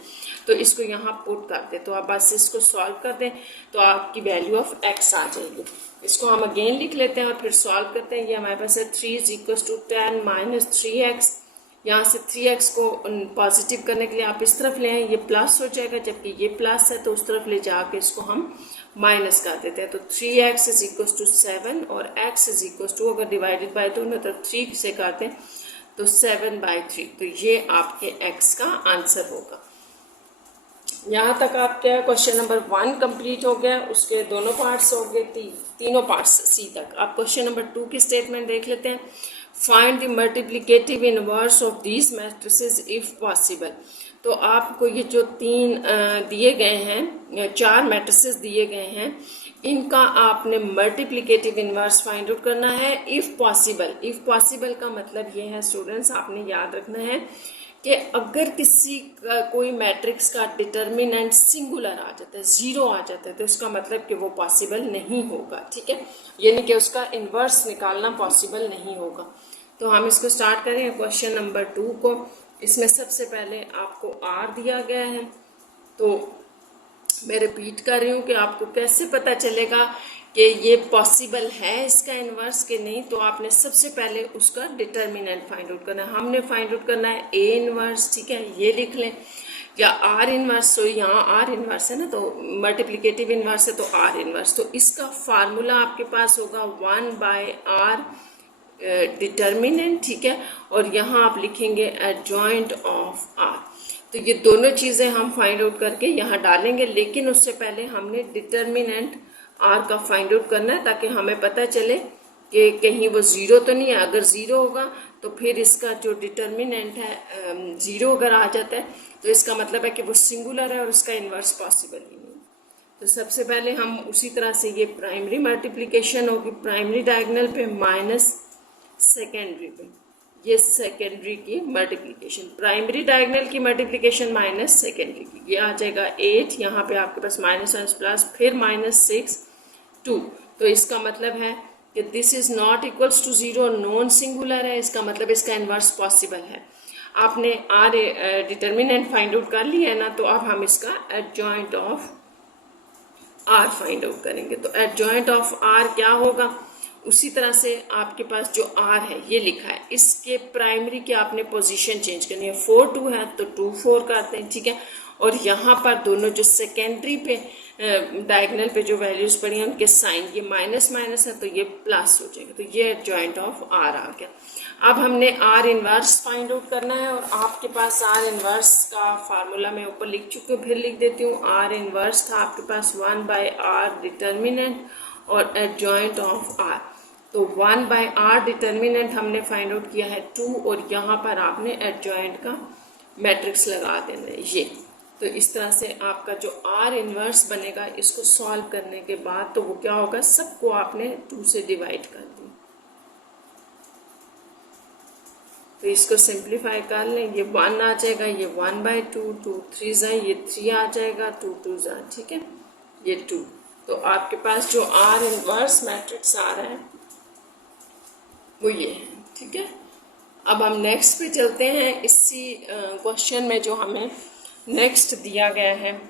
तो इसको यहाँ पुट कर दे, तो आप बस इसको सॉल्व कर दें तो आपकी वैल्यू ऑफ x आ जाएगी। इसको हम अगेन लिख लेते हैं और फिर सॉल्व करते हैं। ये हमारे पास है 3 = 10 माइनस 3x। यहाँ से 3x को पॉजिटिव करने के लिए आप इस तरफ ले आए, ये प्लस हो जाएगा, जबकि ये प्लस है तो उस तरफ ले जाके इसको हम माइनस कर देते हैं। तो 3x = 7 और x = अगर डिवाइडेड बाय दोनों तरफ 3 से करते हैं तो 7/3। तो ये आपके x का आंसर होगा। यहाँ तक आपका क्वेश्चन नंबर 1 कंप्लीट हो गया, उसके दोनों पार्ट्स हो गए, तीनों पार्ट्स सी तक। आप क्वेश्चन नंबर 2 की स्टेटमेंट देख लेते हैं। Find the multiplicative inverse of these matrices if possible. तो आपको ये जो 3 दिए गए हैं, 4 मैट्रिसेस दिए गए हैं, इनका आपने मल्टीप्लिकेटिव इनवर्स फाइंड आउट करना है इफ पॉसिबल। इफ पॉसिबल का मतलब ये है स्टूडेंट्स, आपने याद रखना है कि अगर किसी कोई मैट्रिक्स का डिटर्मिनेंट सिंगुलर आ जाता है, 0 आ जाता है, तो इसका मतलब कि वो पॉसिबल नहीं होगा, ठीक है, यानी कि उसका इन्वर्स निकालना पॉसिबल नहीं होगा। तो हम इसको स्टार्ट करें क्वेश्चन नंबर 2 को। इसमें सबसे पहले आपको r दिया गया है, तो मैं रिपीट कर रही हूँ कि आपको कैसे पता चलेगा कि ये पॉसिबल है इसका इन्वर्स के नहीं। तो आपने सबसे पहले उसका डिटर्मिनेंट फाइंड आउट करना है। हमने फाइंड आउट करना है a इन्वर्स, ठीक है, ये लिख लें, या r इन्वर्स। तो यहाँ r इन्वर्स है ना, तो मल्टीप्लिकेटिव इन्वर्स है तो r इन्वर्स। तो इसका फार्मूला आपके पास होगा 1/r डिटर्मिनेंट, ठीक है, और यहाँ आप लिखेंगे एडजॉइंट ऑफ r। तो ये दोनों चीज़ें हम फाइंड आउट करके यहाँ डालेंगे, लेकिन उससे पहले हमने डिटर्मिनेंट r का फाइंड आउट करना है, ताकि हमें पता चले कि कहीं वो 0 तो नहीं है। अगर 0 होगा तो फिर इसका जो डिटर्मिनेंट है 0 अगर आ जाता है तो इसका मतलब है कि वो सिंगुलर है और उसका इन्वर्स पॉसिबल ही नहीं। तो सबसे पहले हम उसी तरह से ये प्राइमरी मल्टीप्लिकेशन होगी, प्राइमरी डायगोनल पे माइनस सेकेंडरी पे, ये सेकेंडरी की मल्टीप्लिकेशन, प्राइमरी डायगोनल की मल्टीप्लिकेशन माइनस सेकेंडरी की, ये आ जाएगा 8। यहाँ पे आपके पास माइनस प्लस फिर -6 2। तो इसका मतलब है कि this is not equals to 0, non singular है, इसका मतलब इसका इन्वर्स पॉसिबल है। आपने r डिटर्मिनेंट फाइंड आउट कर लिया है ना, तो अब हम इसका adjoint of r find out करेंगे। तो एडजॉइंट ऑफ r क्या होगा, उसी तरह से आपके पास जो r है ये लिखा है, इसके प्राइमरी की आपने पोजीशन चेंज करनी है। 4 2 है तो 2 4 करते हैं, ठीक है, और यहाँ पर दोनों जो सेकेंडरी पे डायगोनल पे जो वैल्यूज पड़ी हैं उनके साइन, ये माइनस माइनस है तो ये प्लस हो जाएगा। तो ये एडजॉइंट ऑफ r आ गया। अब हमने r इन्वर्स फाइंड आउट करना है, और आपके पास r इन्वर्स का फार्मूला मैं ऊपर लिख चुकी हूँ, फिर लिख देती हूँ। r इन्वर्स था आपके पास 1/r डिटर्मिनेंट और एडजॉइंट ऑफ r। तो 1/r डिटर्मिनेंट हमने फाइंड आउट किया है 2, और यहाँ पर आपने एडजॉइंट का मैट्रिक्स लगा देना है ये। तो इस तरह से आपका जो r इन्वर्स बनेगा, इसको सॉल्व करने के बाद तो वो क्या होगा, सबको आपने 2 से डिवाइड कर दिया। तो इसको सिंप्लीफाई कर लें, ये 1 आ जाएगा, ये 1/2, 2 3 ये 3 आ जाएगा, 2 2 ठीक है, ये 2। तो आपके पास जो r इन्वर्स मैट्रिक्स आ रहा है वो ये है, ठीक है। अब हम नेक्स्ट पे चलते हैं। इसी क्वेश्चन में जो हमें नेक्स्ट दिया गया है,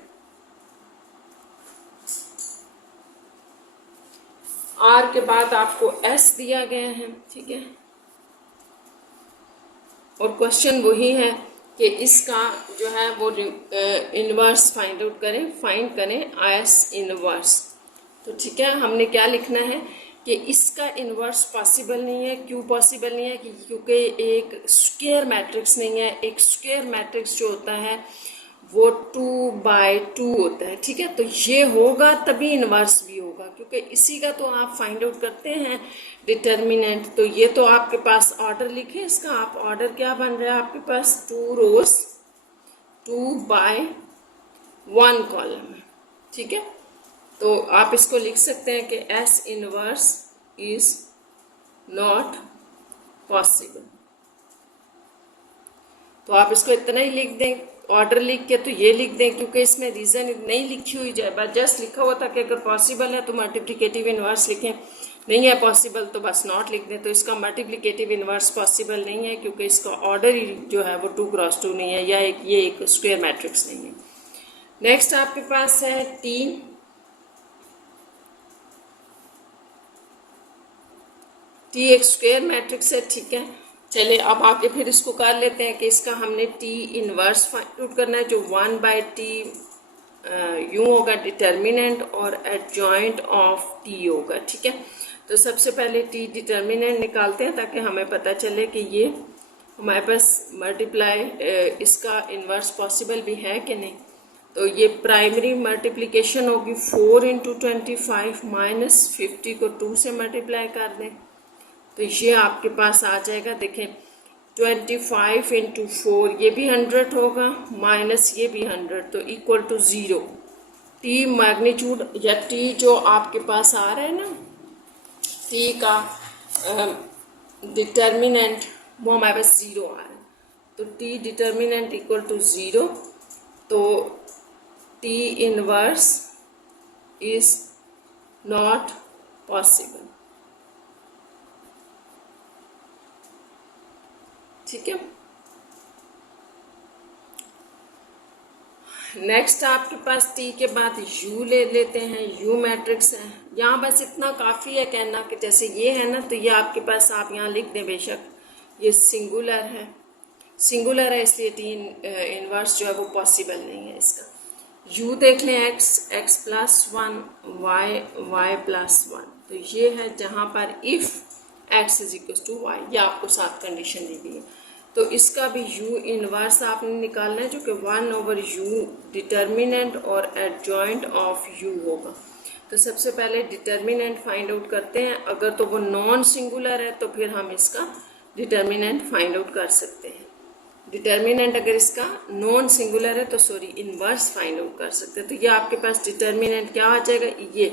r के बाद आपको s दिया गया है, ठीक है, और क्वेश्चन वही है कि इसका जो है वो इन्वर्स फाइंड आउट करें, फाइंड करें s इन्वर्स। तो ठीक है, हमने क्या लिखना है कि इसका इन्वर्स पॉसिबल नहीं है। क्यों पॉसिबल नहीं है, क्योंकि एक स्क्वायर मैट्रिक्स नहीं है। एक स्क्वायर मैट्रिक्स जो होता है वो 2/2 होता है, ठीक है। तो ये होगा तभी इन्वर्स भी होगा, क्योंकि इसी का तो आप फाइंड आउट करते हैं डिटर्मिनेंट। तो ये तो आपके पास ऑर्डर लिखे, इसका आप ऑर्डर क्या बन रहा है, आपके पास 2 रोज 2/1 कॉलम है, ठीक है। तो आप इसको लिख सकते हैं कि S inverse is not possible. तो आप इसको इतना ही लिख दें, ऑर्डर लिख के तो ये लिख दें, क्योंकि इसमें रीज़न नहीं लिखी हुई जाए, बस जस्ट लिखा हुआ था कि अगर पॉसिबल है तो मल्टीप्लिकेटिव इन्वर्स लिखें, नहीं है पॉसिबल तो बस नॉट लिख दें। तो इसका मल्टीप्लिकेटिव इन्वर्स पॉसिबल नहीं है, क्योंकि इसका ऑर्डर ही जो है वो 2x2 नहीं है, या ये एक स्क्वायर मैट्रिक्स नहीं है। नेक्स्ट आपके पास है टी एक स्क्वायर मैट्रिक्स है, ठीक है। चलिए अब आगे फिर इसको कर लेते हैं कि इसका हमने टी इनवर्स फाइंड आउट करना है, जो 1/t यूँ होगा डिटर्मिनेंट और एडजॉइंट ऑफ टी होगा, ठीक है। तो सबसे पहले टी डिटर्मिनेंट निकालते हैं ताकि हमें पता चले कि ये हमारे पास मल्टीप्लाई इसका इन्वर्स पॉसिबल भी है कि नहीं। तो ये प्राइमरी मल्टीप्लिकेशन होगी 4 × 25 माइनस 50 को 2 से मल्टीप्लाई कर दें, तो ये आपके पास आ जाएगा। देखें 25 × 4 ये भी 100 होगा, माइनस ये भी 100, तो इक्वल टू 0। टी मैग्नीट्यूड या टी जो आपके पास आ रहा है ना, टी का डिटर्मिनेंट वो हमारे पास 0 आ रहा है, तो टी डिटर्मिनेंट इक्वल टू 0। तो T inverse is not possible, ठीक है। नेक्स्ट आपके पास टी के बाद यू ले लेते हैं, यू मैट्रिक्स है। यहाँ बस इतना काफ़ी है कहना कि जैसे ये है ना, तो ये आपके पास आप यहाँ लिख दें, बेशक ये सिंगुलर है, सिंगुलर है इसलिए टी इनवर्स जो है वो पॉसिबल नहीं है इसका। यू देख लें x + 1 y + 1, तो ये है जहाँ पर इफ़ x = y, ये आपको साथ कंडीशन दी गई है। तो इसका भी u इनवर्स आपने निकालना है, जो कि 1/u डिटर्मिनेंट और एडजॉइंट ऑफ u होगा। तो सबसे पहले डिटर्मिनेंट फाइंड आउट करते हैं, अगर तो वो नॉन सिंगुलर है तो फिर हम इसका डिटर्मिनेंट फाइंड आउट कर सकते हैं। डिटर्मिनेंट अगर इसका नॉन सिंगुलर है तो सॉरी इनवर्स फाइंड आउट कर सकते हैं। तो ये आपके पास डिटर्मिनेंट क्या आ जाएगा, ये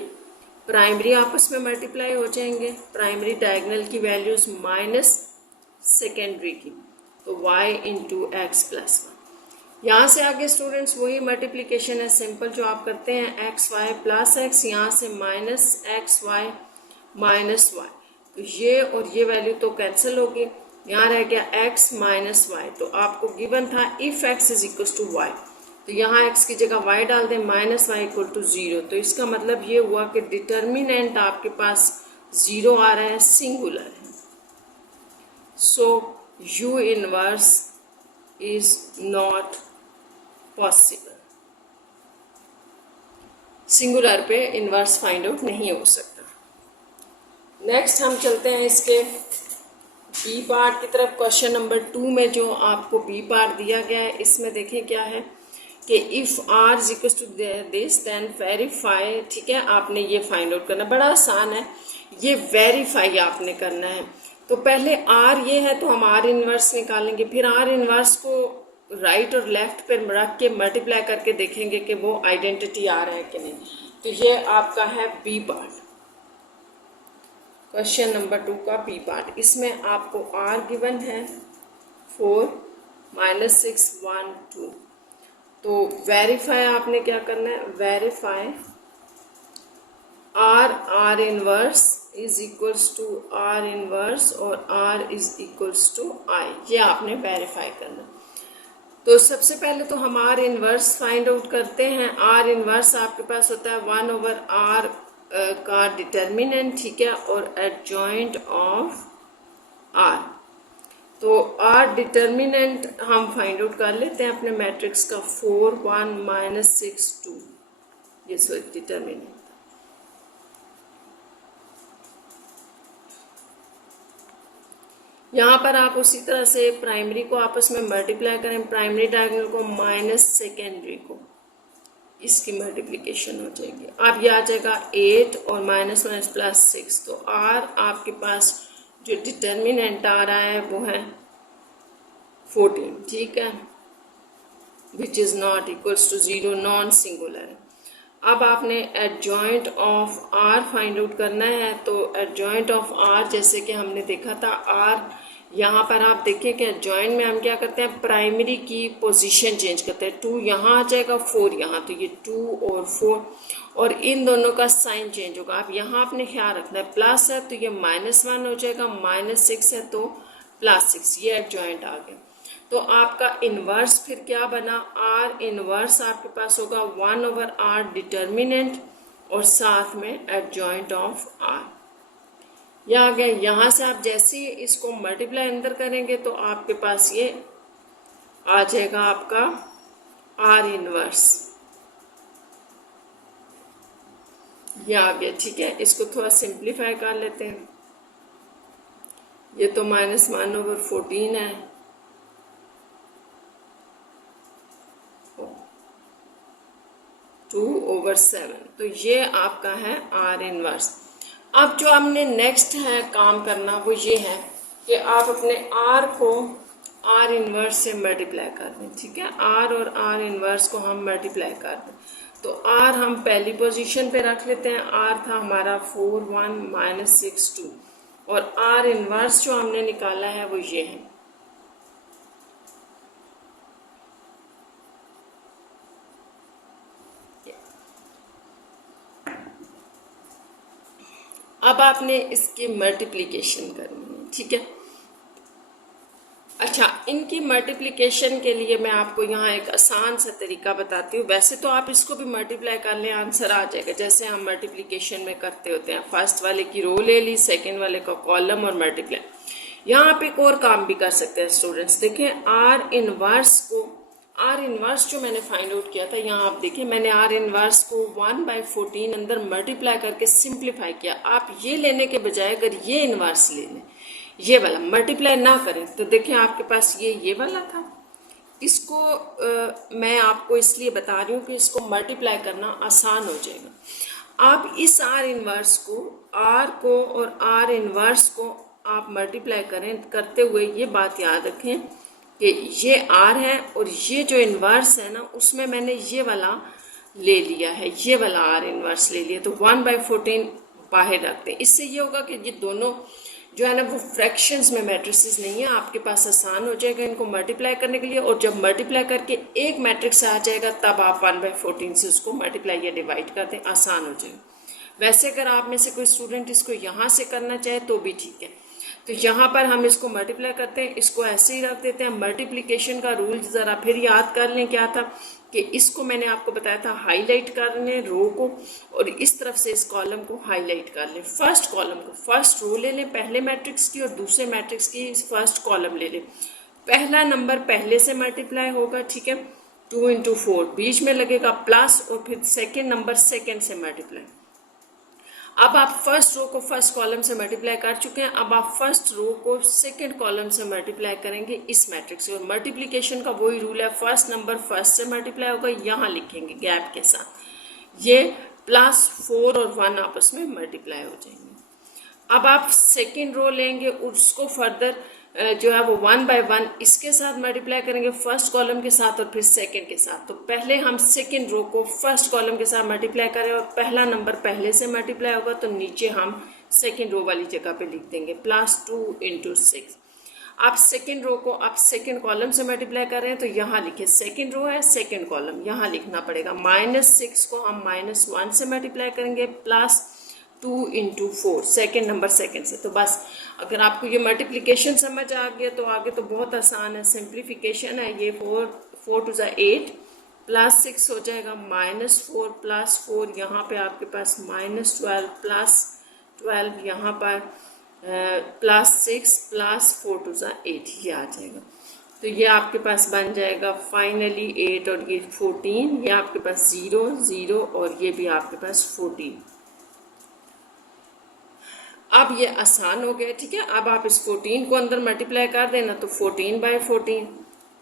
प्राइमरी आपस में मल्टीप्लाई हो जाएंगे, प्राइमरी डायगोनल की वैल्यूज माइनस सेकेंडरी की, तो y × x + 1। यहाँ से आगे स्टूडेंट्स वही मल्टीप्लिकेशन है सिंपल जो आप करते हैं, xy + x, यहाँ से -xy - y, तो ये और ये वैल्यू तो कैंसिल होगी, यहाँ रह गया x - y। तो आपको गिवन था इफ़ x = y, तो यहाँ x की जगह y डाल दें, -y = 0। तो इसका मतलब ये हुआ कि डिटर्मिनेंट आपके पास 0 आ रहा है, सिंगुलर है। सो u inverse is not possible, singular पे इनवर्स फाइंड आउट नहीं हो सकता। नेक्स्ट हम चलते हैं इसके बी पार्ट की तरफ। क्वेश्चन नंबर 2 में जो आपको बी पार्ट दिया गया है, इसमें देखें क्या है कि if r = this then verify, ठीक है। आपने ये फाइंड आउट करना, बड़ा आसान है, ये वेरीफाई आपने करना है। तो पहले r ये है तो हम r इनवर्स निकालेंगे, फिर r इनवर्स को राइट और लेफ्ट पर रख के मल्टीप्लाई करके देखेंगे कि वो आइडेंटिटी आ रहा है कि नहीं। तो ये आपका है बी पार्ट, क्वेश्चन नंबर 2 का बी पार्ट। इसमें आपको r गिवन है 4 - 6 1 2। तो वेरीफाई आपने क्या करना है, verify r inverse is equals to r inverse और r is equals to I, ये आपने वेरीफाई करना। तो सबसे पहले तो हम r इनवर्स फाइंड आउट करते हैं। r इनवर्स आपके पास होता है 1/r का डिटर्मिनेंट, ठीक है, और एडजॉइंट ऑफ r। तो r डिटर्मिनेंट हम फाइंड आउट कर लेते हैं अपने मैट्रिक्स का, 4 1 - 6 2, ये सो डिटर्मिनेंट। यहाँ पर आप उसी तरह से प्राइमरी को आपस में मल्टीप्लाई करें, प्राइमरी डायगोनल को माइनस सेकेंडरी को, इसकी मल्टीप्लिकेशन हो जाएगी। अब ये आ जाएगा 8 और -1 + 6। तो r आपके पास जो डिटर्मिनेंट आ रहा है वो है 14, ठीक है, which is not equals to 0, non singular है। अब आपने adjoint of R find out करना है। तो एडजॉइंट ऑफ आर जैसे कि हमने देखा था आर, यहाँ पर आप देखें कि एडजॉइंट में हम क्या करते हैं, प्राइमरी की पोजीशन चेंज करते हैं। 2 यहाँ आ जाएगा, 4 यहाँ, तो ये 2 और 4, और इन दोनों का साइन चेंज होगा। अब यहाँ आपने ख्याल रखना है, प्लस है तो ये -1 हो जाएगा, -6 है तो +6, ये एडजॉइंट आ गया। तो आपका इन्वर्स फिर क्या बना, आर इन्वर्स आपके पास होगा 1/r डिटर्मिनेंट और साथ में एडजॉइंट ऑफ आर, यह आ गया। यहाँ से आप जैसे ही इसको मल्टीप्लाई अंदर करेंगे तो आपके पास ये आ जाएगा आपका आर इन्वर्स, ये आ गया। ठीक है, इसको थोड़ा सिंप्लीफाई कर लेते हैं। ये तो -1/14 है, 2/7, तो ये आपका है आर इनवर्स। अब जो हमने नेक्स्ट है काम करना वो ये है कि आप अपने आर को आर इनवर्स से मल्टीप्लाई कर दें। ठीक है, आर और आर इनवर्स को हम मल्टीप्लाई कर दें। तो आर हम पहली पोजीशन पे रख लेते हैं, आर था हमारा 4 1 -6 2, और आर इनवर्स जो हमने निकाला है वो ये है। अब आपने इसकी मल्टीप्लिकेशन करनी है। ठीक है, अच्छा, इनकी मल्टीप्लिकेशन के लिए मैं आपको यहाँ एक आसान सा तरीका बताती हूँ। वैसे तो आप इसको भी मल्टीप्लाई कर लें, आंसर आ जाएगा, जैसे हम मल्टीप्लिकेशन में करते होते हैं। फर्स्ट वाले की रो ले ली, सेकंड वाले का कॉलम और मल्टीप्लाई। यहाँ आप एक और काम भी कर सकते हैं स्टूडेंट्स, देखें आर इनवर्स को, आर इनवर्स जो मैंने फाइंड आउट किया था, यहाँ आप देखिए मैंने आर इनवर्स को 1/14 अंदर मल्टीप्लाई करके सिंप्लीफाई किया। आप ये लेने के बजाय अगर ये इनवर्स ले लें, ये वाला मल्टीप्लाई ना करें, तो देखिए आपके पास ये वाला था। इसको मैं आपको इसलिए बता रही हूँ कि इसको मल्टीप्लाई करना आसान हो जाएगा। आप इस आर इनवर्स को, आर को और आर इनवर्स को आप मल्टीप्लाई करते हुए ये बात याद रखें कि ये आर है और ये जो इन्वर्स है ना, उसमें मैंने ये वाला ले लिया है, ये वाला आर इन्वर्स ले लिया, तो 1/14 बाहर रखते हैं। इससे ये होगा कि ये दोनों जो है ना वो फ्रैक्शंस में मैट्रिसेस नहीं है, आपके पास आसान हो जाएगा इनको मल्टीप्लाई करने के लिए। और जब मल्टीप्लाई करके एक मैट्रिक्स आ जाएगा तब आप 1/14 से उसको मल्टीप्लाई या डिवाइड कर दें, आसान हो जाएगा। वैसे अगर आप में से कोई स्टूडेंट इसको यहाँ से करना चाहे तो भी ठीक है। तो यहाँ पर हम इसको मल्टीप्लाई करते हैं, इसको ऐसे ही रख देते हैं। मल्टीप्लिकेशन का रूल ज़रा फिर याद कर लें, क्या था कि इसको मैंने आपको बताया था हाईलाइट कर लें रो को, और इस तरफ से इस कॉलम को हाईलाइट कर लें। फर्स्ट कॉलम को फर्स्ट रो ले लें पहले मैट्रिक्स की, और दूसरे मैट्रिक्स की फर्स्ट कॉलम ले लें। पहला नंबर पहले से मल्टीप्लाई होगा, ठीक है, 2 × 4, बीच में लगेगा प्लस, और फिर सेकेंड नंबर सेकेंड से मल्टीप्लाई। अब आप फर्स्ट रो को फर्स्ट कॉलम से मल्टीप्लाई कर चुके हैं, अब आप फर्स्ट रो को सेकंड कॉलम से मल्टीप्लाई करेंगे इस मैट्रिक्स से। और मल्टीप्लिकेशन का वही रूल है, फर्स्ट नंबर फर्स्ट से मल्टीप्लाई होगा, यहाँ लिखेंगे गैप के साथ, ये +4 और 1 आपस में मल्टीप्लाई हो जाएंगे। अब आप सेकेंड रो लेंगे, उसको फर्दर जो है वो 1/1 इसके साथ मल्टीप्लाई करेंगे, फर्स्ट कॉलम के साथ और फिर सेकंड के साथ। तो पहले हम सेकंड रो को फर्स्ट कॉलम के साथ मल्टीप्लाई करें, और पहला नंबर पहले से मल्टीप्लाई होगा तो नीचे हम सेकंड रो वाली जगह पे लिख देंगे +2 × 6। आप सेकंड रो को आप सेकंड कॉलम से मल्टीप्लाई कर रहे हैं तो यहाँ लिखे, सेकंड रो है सेकंड कॉलम, यहाँ लिखना पड़ेगा। -6 को हम -1 से मल्टीप्लाई करेंगे, +2 × 4 सेकेंड नंबर सेकेंड से। तो बस अगर आपको ये मल्टीप्लिकेशन समझ आ गया तो आगे तो बहुत आसान है, सिंप्लीफिकेशन है। ये 4 × 8 +6 हो जाएगा, -4 +4, यहाँ पे आपके पास -12 +12, यहाँ पर +6 +4 × 8, ये आ जाएगा। तो ये आपके पास बन जाएगा फाइनली 8 और ये 14, ये आपके पास 0 0 और ये भी आपके पास 14। अब ये आसान हो गया, ठीक है। अब आप इस 14 को अंदर मल्टीप्लाई कर देना तो 14/14।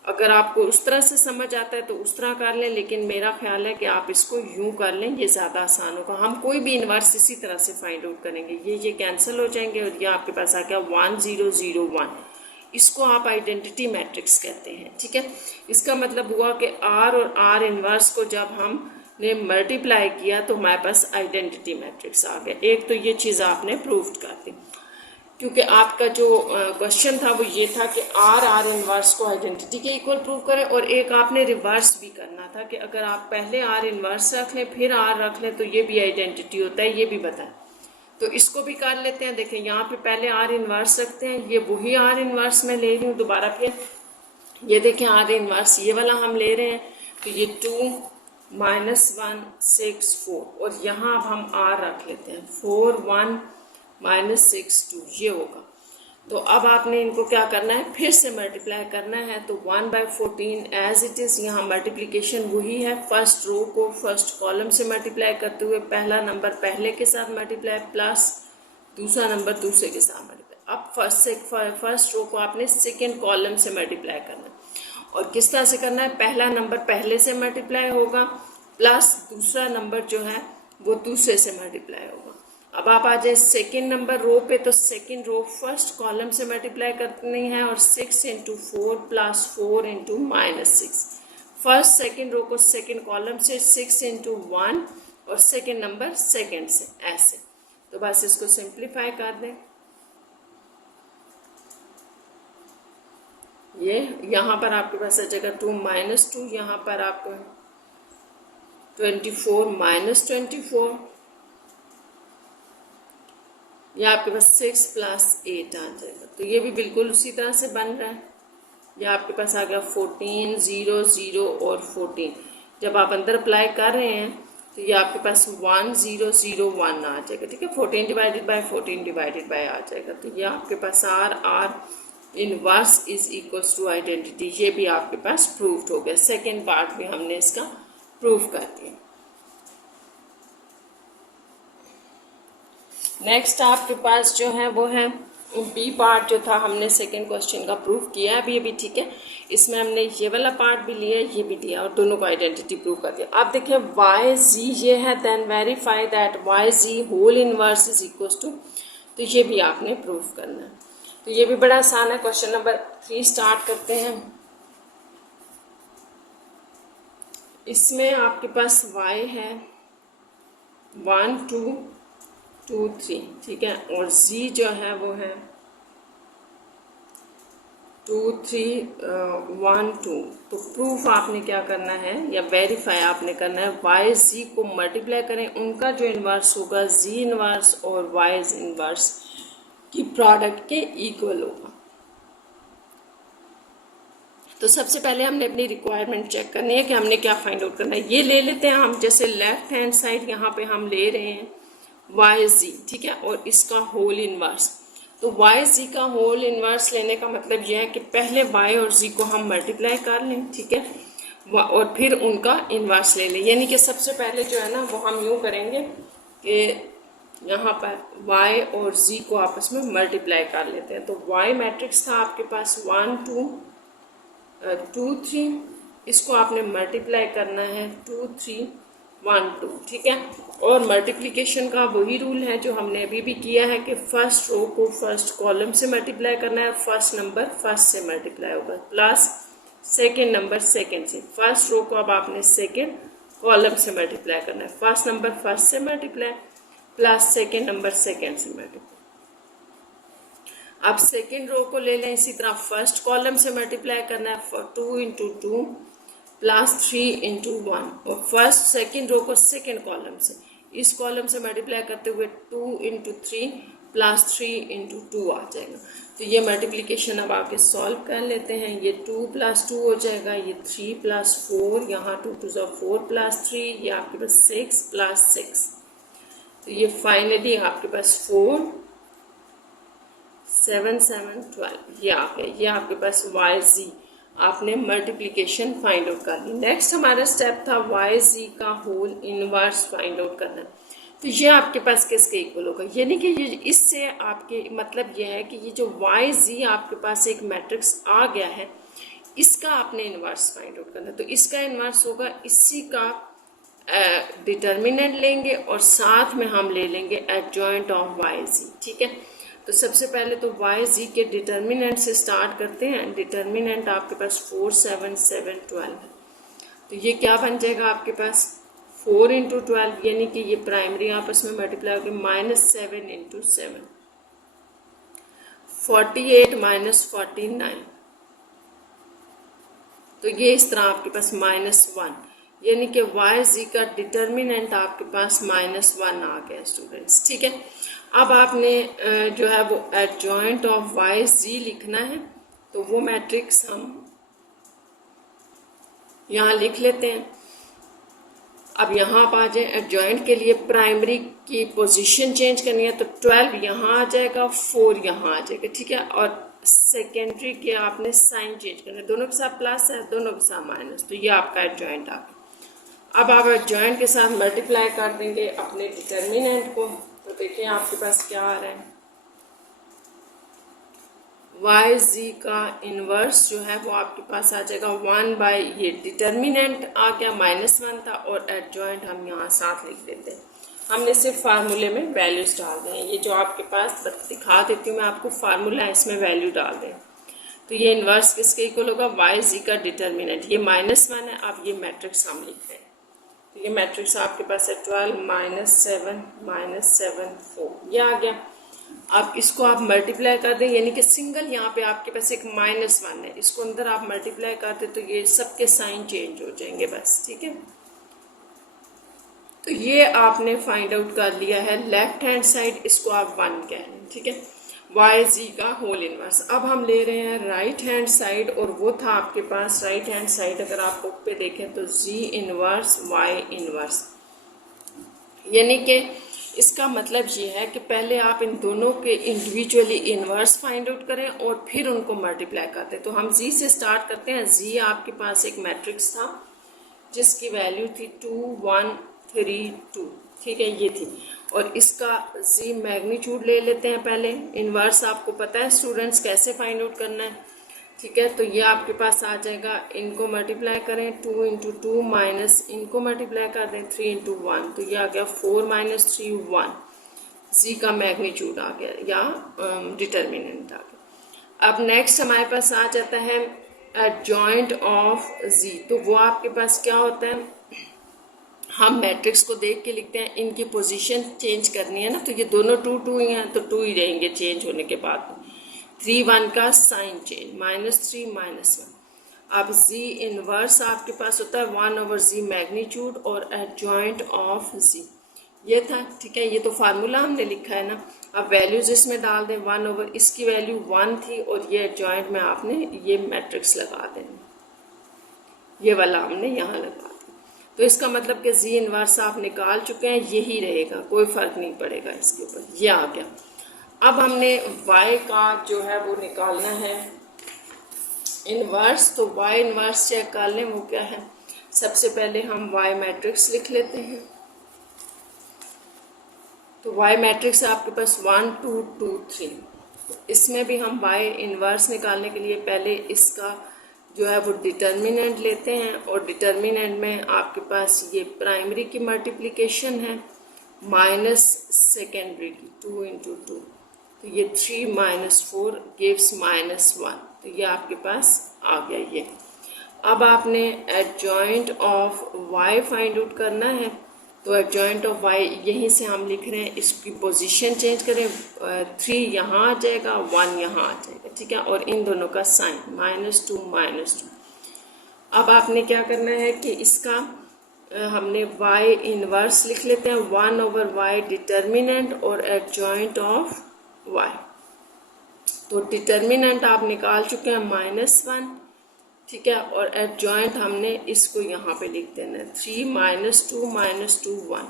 अगर आपको उस तरह से समझ आता है तो उस तरह कर लें, लेकिन मेरा ख्याल है कि आप इसको यूं कर लें, ये ज़्यादा आसान होगा। हम कोई भी इन्वर्स इसी तरह से फाइंड आउट करेंगे, ये कैंसिल हो जाएंगे और ये आपके पास आ गया 1 0 0 1। इसको आप आइडेंटिटी मैट्रिक्स कहते हैं, ठीक है। इसका मतलब हुआ कि आर और आर इन्वर्स को जब हम ने मल्टीप्लाई किया तो हमारे पास आइडेंटिटी मैट्रिक्स आ गया। एक तो ये चीज़ आपने प्रूव कर दी, क्योंकि आपका जो क्वेश्चन था वो ये था कि आर इनवर्स को आइडेंटिटी के इक्वल प्रूव करें, और एक आपने रिवर्स भी करना था कि अगर आप पहले आर इनवर्स रख लें फिर आर रख लें तो ये भी आइडेंटिटी होता है, ये भी बताएं। तो इसको भी कर लेते हैं। देखें यहाँ पे पहले आर इनवर्स रखते हैं, ये वही आर इनवर्स मैं ले रही हूँ दोबारा फिर। ये देखें आर इनवर्स ये वाला हम ले रहे हैं, तो ये 2 -1 6 4, और यहाँ अब हम आर रख लेते हैं 4 1 -6 2, ये होगा। तो अब आपने इनको क्या करना है, फिर से मल्टीप्लाई करना है। तो 1/14 एज इट इज़, यहाँ मल्टीप्लिकेशन वही है, फर्स्ट रो को फर्स्ट कॉलम से मल्टीप्लाई करते हुए पहला नंबर पहले के साथ मल्टीप्लाई प्लस दूसरा नंबर दूसरे के साथ मल्टीप्लाई। अब फर्स्ट रो को आपने सेकेंड कॉलम से मल्टीप्लाई करना है, और किस तरह से करना है, पहला नंबर पहले से मल्टीप्लाई होगा प्लस दूसरा नंबर जो है वो दूसरे से मल्टीप्लाई होगा। अब आप आ जाए सेकेंड नंबर रो पे, तो सेकेंड रो फर्स्ट कॉलम से मल्टीप्लाई करनी है, और 6 × 4 + 4 × -6। फर्स्ट सेकेंड रो को सेकेंड कॉलम से 6 × 1 और सेकेंड नंबर सेकेंड से, ऐसे। तो बस इसको सिंप्लीफाई कर दें। ये यहाँ पर आपके पास आ जाएगा 2 - 2, यहाँ पर आपको 24 - 24, या आपके पास 6 + 8 आ जाएगा। तो ये भी बिल्कुल उसी तरह से बन रहा है। या आपके पास आ गया 14 0 0 और 14। जब आप अंदर अप्लाई कर रहे हैं तो ये आपके पास 1 0 0 1 आ जाएगा, ठीक है। 14 / 14 / आ जाएगा। तो ये आपके पास R inverse is equals to identity, ये भी आपके पास प्रूव्ड हो गया। सेकेंड पार्ट भी हमने इसका प्रूव कर दिया। नेक्स्ट आपके पास जो है वो है बी पार्ट, जो था हमने सेकेंड क्वेश्चन का प्रूफ किया है अभी, ठीक है। इसमें हमने ये वाला पार्ट भी लिया, ये भी दिया, और दोनों को आइडेंटिटी प्रूव कर दिया। आप देखिए वाई जी ये है, then verify that Y G whole inverse is equal to, तो ये भी आपने प्रूव करना है। तो ये भी बड़ा आसान है। क्वेश्चन नंबर 3 स्टार्ट करते हैं। इसमें आपके पास y है 1 2 2 3, ठीक है, और z जो है वो है 2 3 1 2। तो प्रूफ आपने क्या करना है, या वेरीफाई आपने करना है, y z को मल्टीप्लाई करें, उनका जो इन्वर्स होगा z इन्वर्स और y इन्वर्स की प्रोडक्ट के इक्वल होगा। तो सबसे पहले हमने अपनी रिक्वायरमेंट चेक करनी है कि हमने क्या फाइंड आउट करना है। ये ले लेते हैं हम, जैसे लेफ्ट हैंड साइड यहाँ पे हम ले रहे हैं वाई जी, ठीक है, और इसका होल इनवर्स। तो वाई जी का होल इनवर्स लेने का मतलब यह है कि पहले वाई और जी को हम मल्टीप्लाई कर लें, ठीक है, और फिर उनका इनवर्स ले लें। यानी कि सबसे पहले जो है ना वो हम यूँ करेंगे कि यहाँ पर y और z को आपस में मल्टीप्लाई कर लेते हैं। तो y मैट्रिक्स था आपके पास 1 2 2 3, इसको आपने मल्टीप्लाई करना है 2 3 1 2, ठीक है। और मल्टीप्लिकेशन का वही रूल है जो हमने अभी भी किया है कि फर्स्ट रो को फर्स्ट कॉलम से मल्टीप्लाई करना है, फर्स्ट नंबर फर्स्ट से मल्टीप्लाई होगा, प्लस सेकेंड नंबर सेकेंड से। फर्स्ट रो को अब आपने सेकेंड कॉलम से मल्टीप्लाई करना है, फर्स्ट नंबर फर्स्ट से multiply plus second number second से मल्टीप्लाई। अब सेकेंड रो को ले लें, इसी तरह फर्स्ट कॉलम से मल्टीप्लाई करना है, 2 × 2 प्लस 3 × 1, और फर्स्ट सेकेंड रो को सेकेंड कॉलम से, इस कॉलम से मल्टीप्लाई करते हुए 2 × 3 प्लस 3 × 2 आ जाएगा। तो ये मल्टीप्लिकेशन अब आके सॉल्व कर लेते हैं। ये 2 + 2 हो जाएगा, ये 3 + 4, यहाँ 2 2 4 + 3, ये आपके पास 6 + 6। तो ये फाइनली आपके पास 4 7 7 12 ये आ गया। ये आपके पास वाई जी आपने मल्टीप्लिकेशन फाइंड आउट कर ली। नेक्स्ट हमारा स्टेप था वाई जी का होल इनवर्स फाइंड आउट करना। तो ये आपके पास किसके इक्वल होगा, यानी कि ये इससे आपके मतलब ये है कि ये जो वाई जी आपके पास एक मैट्रिक्स आ गया है, इसका आपने इनवर्स फाइंड आउट करना। तो इसका इनवर्स होगा इसी का डिटर्मिनेंट लेंगे और साथ में हम ले लेंगे एडजॉइंट ऑफ वाई जी, ठीक है। तो सबसे पहले तो वाई जी के डिटर्मिनेंट से स्टार्ट करते हैं। डिटर्मिनेंट आपके पास 4 7 7 12 है। तो ये क्या बन जाएगा आपके पास 4 इंटू 12 यानी कि ये प्राइमरी आपस में मल्टीप्लाई होकर -7 इंटू 7, 48 माइनस 49। तो ये इस तरह आपके पास -1 यानी कि वाई जी का डिटर्मिनेंट आपके पास -1 आ गया स्टूडेंट्स। ठीक है, अब आपने जो है वो एडजॉइंट ऑफ वाई जी लिखना है, तो वो मैट्रिक्स हम यहाँ लिख लेते हैं। अब यहाँ आप आ जाए, एडजॉइंट के लिए प्राइमरी की पोजीशन चेंज करनी है, तो 12 यहाँ आ जाएगा, 4 यहाँ आ जाएगा। ठीक है, और सेकेंडरी के आपने साइन चेंज करना है, दोनों के साथ प्लस है, दोनों के साथ माइनस, तो ये आपका एडजॉइंट आ गया। अब आप एडजॉइंट के साथ मल्टीप्लाई कर देंगे अपने डिटर्मिनेंट को, तो देखिए आपके पास क्या आ रहा है, वाई जी का इन्वर्स जो है वो आपके पास आ जाएगा 1 बाई, ये डिटर्मिनेंट आ गया -1 था, और एडजॉइंट हम यहाँ साथ लिख देते हैं। हमने सिर्फ फार्मूले में वैल्यूज डाल दें, ये जो आपके पास दिखा देती हूँ मैं आपको फार्मूला है, इसमें वैल्यू डाल दें। तो ये इन्वर्स किसके इक्वल होगा, वाई जी का डिटर्मिनेंट, ये -1 है। अब ये मैट्रिक्स हम लिख रहे हैं, तो ये मैट्रिक्स आपके पास है 12 -7 -7 4, ये आ गया। अब इसको आप मल्टीप्लाई कर दें, यानी कि सिंगल यहाँ पे आपके पास एक -1 है, इसको अंदर आप मल्टीप्लाई कर दें तो ये सबके साइन चेंज हो जाएंगे बस। ठीक है, तो ये आपने फाइंड आउट कर लिया है लेफ्ट हैंड साइड, इसको आप 1 कह रहे हैं। ठीक है, वाई जी का होल इनवर्स। अब हम ले रहे हैं राइट हैंड साइड, और वो था आपके पास राइट हैंड साइड, अगर आप बुक पे देखें तो जी इनवर्स वाई इनवर्स, यानी कि इसका मतलब ये है कि पहले आप इन दोनों के इंडिविजुअली इन्वर्स फाइंड आउट करें और फिर उनको मल्टीप्लाई करते हैं। तो हम जी से स्टार्ट करते हैं। जी आपके पास एक मैट्रिक्स था जिसकी वैल्यू थी 2 1 3 2, ठीक है, ये थी, और इसका जी मैग्नीट्यूड ले लेते हैं पहले। इन्वर्स आपको पता है स्टूडेंट्स कैसे फाइंड आउट करना है। ठीक है, तो ये आपके पास आ जाएगा, इनको मल्टीप्लाई करें 2 इंटू 2 माइनस इनको मल्टीप्लाई कर दें 3 इंटू 1, तो ये आ गया 4 माइनस 3 1, जी का मैग्नीट्यूड आ गया या डिटर्मिनेंट आ गया। अब नेक्स्ट हमारे पास आ जाता है एडजॉइंट ऑफ जी, तो वो आपके पास क्या होता है, हम मैट्रिक्स को देख के लिखते हैं, इनकी पोजीशन चेंज करनी है ना, तो ये दोनों 2 2 ही हैं, तो 2 ही रहेंगे चेंज होने के बाद। 3 1 का साइन चेंज, -3 -1। अब जी इनवर्स आपके पास होता है 1/z मैग्नीट्यूड और एडजॉइंट ऑफ जी, ये था। ठीक है, ये तो फार्मूला हमने लिखा है ना। अब वैल्यूज इसमें डाल दें, 1/, इसकी वैल्यू 1 थी, और ये एडजॉइंट में आपने ये मैट्रिक्स लगा देना, ये वाला हमने यहाँ लगा दिया। तो इसका मतलब कि जी इनवर्स आप निकाल चुके हैं, यही रहेगा, कोई फर्क नहीं पड़ेगा इसके ऊपर, ये आ गया। अब हमने y का जो है वो निकालना है इनवर्स, तो y इनवर्स चेक कर लें वो क्या है। सबसे पहले हम y मैट्रिक्स लिख लेते हैं, तो y मैट्रिक्स आपके पास 1 2 2 3। इसमें भी हम y इनवर्स निकालने के लिए पहले इसका जो है वो डिटर्मिनेंट लेते हैं, और डिटर्मिनेंट में आपके पास ये प्राइमरी की मल्टीप्लिकेशन है माइनस सेकेंडरी की 2 इंटू 2, तो ये 3 माइनस 4 गिव्स -1, तो ये आपके पास आ गया ये। अब आपने adjoint of y find out करना है, तो एडजॉइंट ऑफ y यहीं से हम लिख रहे हैं, इसकी पोजीशन चेंज करें, 3 यहाँ आ जाएगा, 1 यहाँ आ जाएगा। ठीक है, और इन दोनों का साइन -2 -2। अब आपने क्या करना है कि इसका हमने y इनवर्स लिख लेते हैं, 1/y डिटर्मिनेंट और एडजॉइंट ऑफ y। तो डिटर्मिनेंट आप निकाल चुके हैं -1, ठीक है, और एडजॉइंट हमने इसको यहाँ पे लिख देना है 3 -2 1,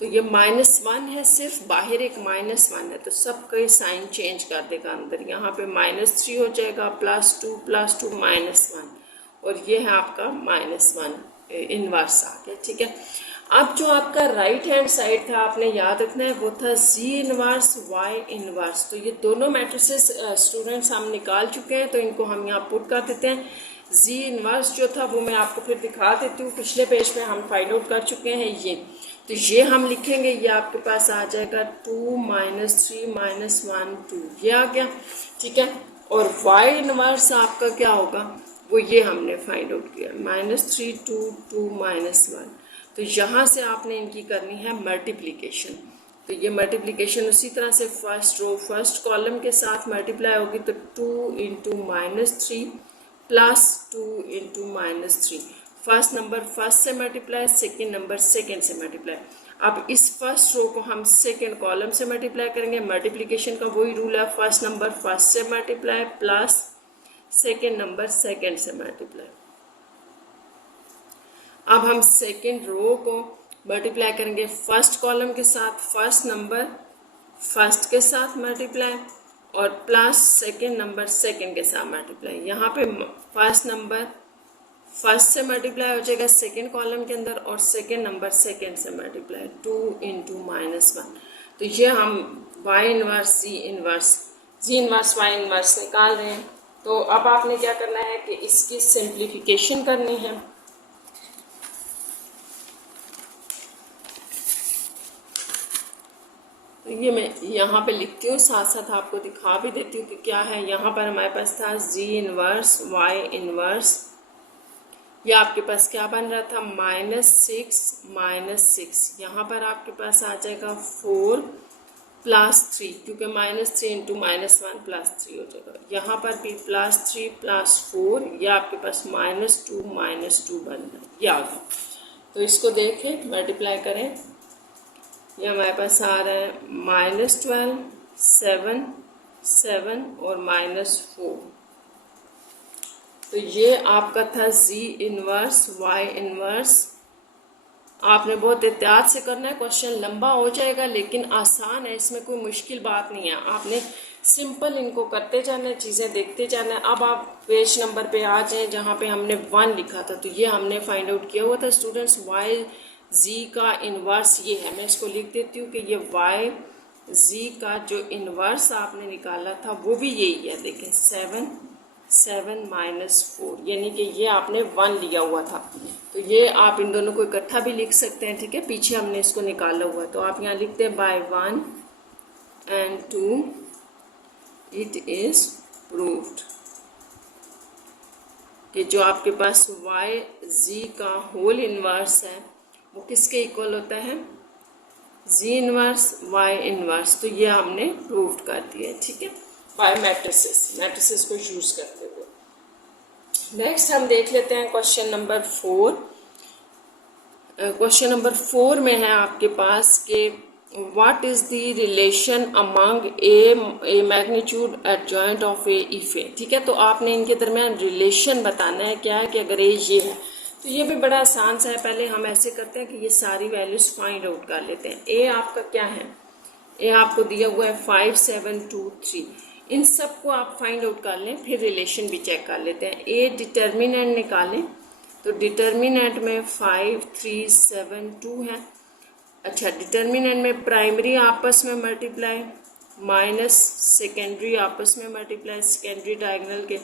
तो ये -1 है, सिर्फ बाहर एक -1 है, तो सबके साइन चेंज कर देगा अंदर, यहाँ पे -3 हो जाएगा, +2 -1, और ये है आपका -1 इनवर्स आ गया। ठीक है, अब जो आपका राइट हैंड साइड था आपने याद रखना है, वो था जी इनवर्स वाई इनवर्स। तो ये दोनों मैट्रिसेस स्टूडेंट्स हम निकाल चुके हैं, तो इनको हम यहाँ पुट कर देते हैं। जी इनवर्स जो था वो मैं आपको फिर दिखा देती हूँ, पिछले पेज पे हम फाइंड आउट कर चुके हैं ये, तो ये हम लिखेंगे, ये आपके पास आ जाएगा 2 -3 -1 2, ये आ गया। ठीक है, और वाई इनवर्स आपका क्या होगा, वो ये हमने फाइंड आउट किया, -3 2 2 -1, तो यहाँ से आपने इनकी करनी है मल्टीप्लिकेशन। तो ये मल्टीप्लिकेशन उसी तरह से फर्स्ट रो फर्स्ट कॉलम के साथ मल्टीप्लाई होगी, तो 2 into -3 plus 2 into -3। First number first से मल्टीप्लाई, सेकेंड नंबर सेकेंड से मल्टीप्लाई। अब इस फर्स्ट रो को हम सेकेंड कॉलम से मल्टीप्लाई करेंगे। मल्टीप्लिकेशन का वही रूल है, फर्स्ट नंबर फर्स्ट से multiply plus second number second से मल्टीप्लाई। अब हम सेकेंड रो को मल्टीप्लाई करेंगे फर्स्ट कॉलम के साथ, फर्स्ट नंबर फर्स्ट के साथ मल्टीप्लाई और प्लस सेकेंड नंबर सेकेंड के साथ मल्टीप्लाई। यहाँ पे फर्स्ट नंबर फर्स्ट से मल्टीप्लाई हो जाएगा सेकेंड कॉलम के अंदर और सेकेंड नंबर सेकेंड से मल्टीप्लाई, 2 इंटू -1। तो ये हम y इनवर्स जी इनवर्स y इनवर्स निकाल रहे हैं। तो अब आपने क्या करना है कि इसकी सिंप्लीफिकेशन करनी है। तो ये मैं यहाँ पे लिखती हूँ, साथ साथ आपको दिखा भी देती हूँ कि क्या है। यहाँ पर हमारे पास था जी इनवर्स y इनवर्स, ये आपके पास क्या बन रहा था -6 यहाँ पर आपके पास आ जाएगा 4 + 3, क्योंकि -3 इंटू -1 +3 हो जाएगा। यहाँ पर भी +3 + 4, ये आपके पास -2 बन रहा है, ये आ गया। तो इसको देखें, मल्टीप्लाई करें, ये हमारे पास आ रहा है -12 7 7 और -4। तो ये आपका था जी इनवर्स y इनवर्स। आपने बहुत एहतियात से करना है, क्वेश्चन लंबा हो जाएगा लेकिन आसान है, इसमें कोई मुश्किल बात नहीं है। आपने सिंपल इनको करते जाना है, चीज़ें देखते जाना है। अब आप पेज नंबर पे आ जाएं जहाँ पे हमने 1 लिखा था। तो ये हमने फाइंड आउट किया हुआ था स्टूडेंट्स, y जी का इन्वर्स ये है। मैं इसको लिख देती हूँ कि ये y जी का जो इन्वर्स आपने निकाला था वो भी यही है। देखें 7 -4, यानी कि ये आपने 1 लिया हुआ था। तो ये आप इन दोनों को इकट्ठा भी लिख सकते हैं, ठीक है। पीछे हमने इसको निकाला हुआ, तो आप यहाँ लिखते हैं by 1 and 2 it is proved कि जो आपके पास y जी का होल इन्वर्स है वो किसके इक्वल होता है, जी इन्वर्स y इन्वर्स। तो ये हमने प्रूव कर दिया है, ठीक है, बाय मैट्रिसेस को यूज करते हुए। नेक्स्ट हम देख लेते हैं क्वेश्चन नंबर 4। क्वेश्चन नंबर 4 में है आपके पास कि what is the relation among A magnitude adjoint of A if A, ठीक है। तो आपने इनके दरमियान रिलेशन बताना है, क्या है कि अगर ये है तो ये भी बड़ा आसान सा है। पहले हम ऐसे करते हैं कि ये सारी वैल्यूज फाइंड आउट कर लेते हैं। ए आपका क्या है, ए आपको दिया हुआ है 5 7 2 3। इन सब को आप फाइंड आउट कर लें, फिर रिलेशन भी चेक कर लेते हैं। ए डिटर्मिनेंट निकालें, तो डिटर्मिनेंट में 5 3 7 2 है। अच्छा, डिटर्मिनेंट में प्राइमरी आपस में मल्टीप्लाई माइनस सेकेंडरी आपस में मल्टीप्लाई, सेकेंडरी डायगोनल के,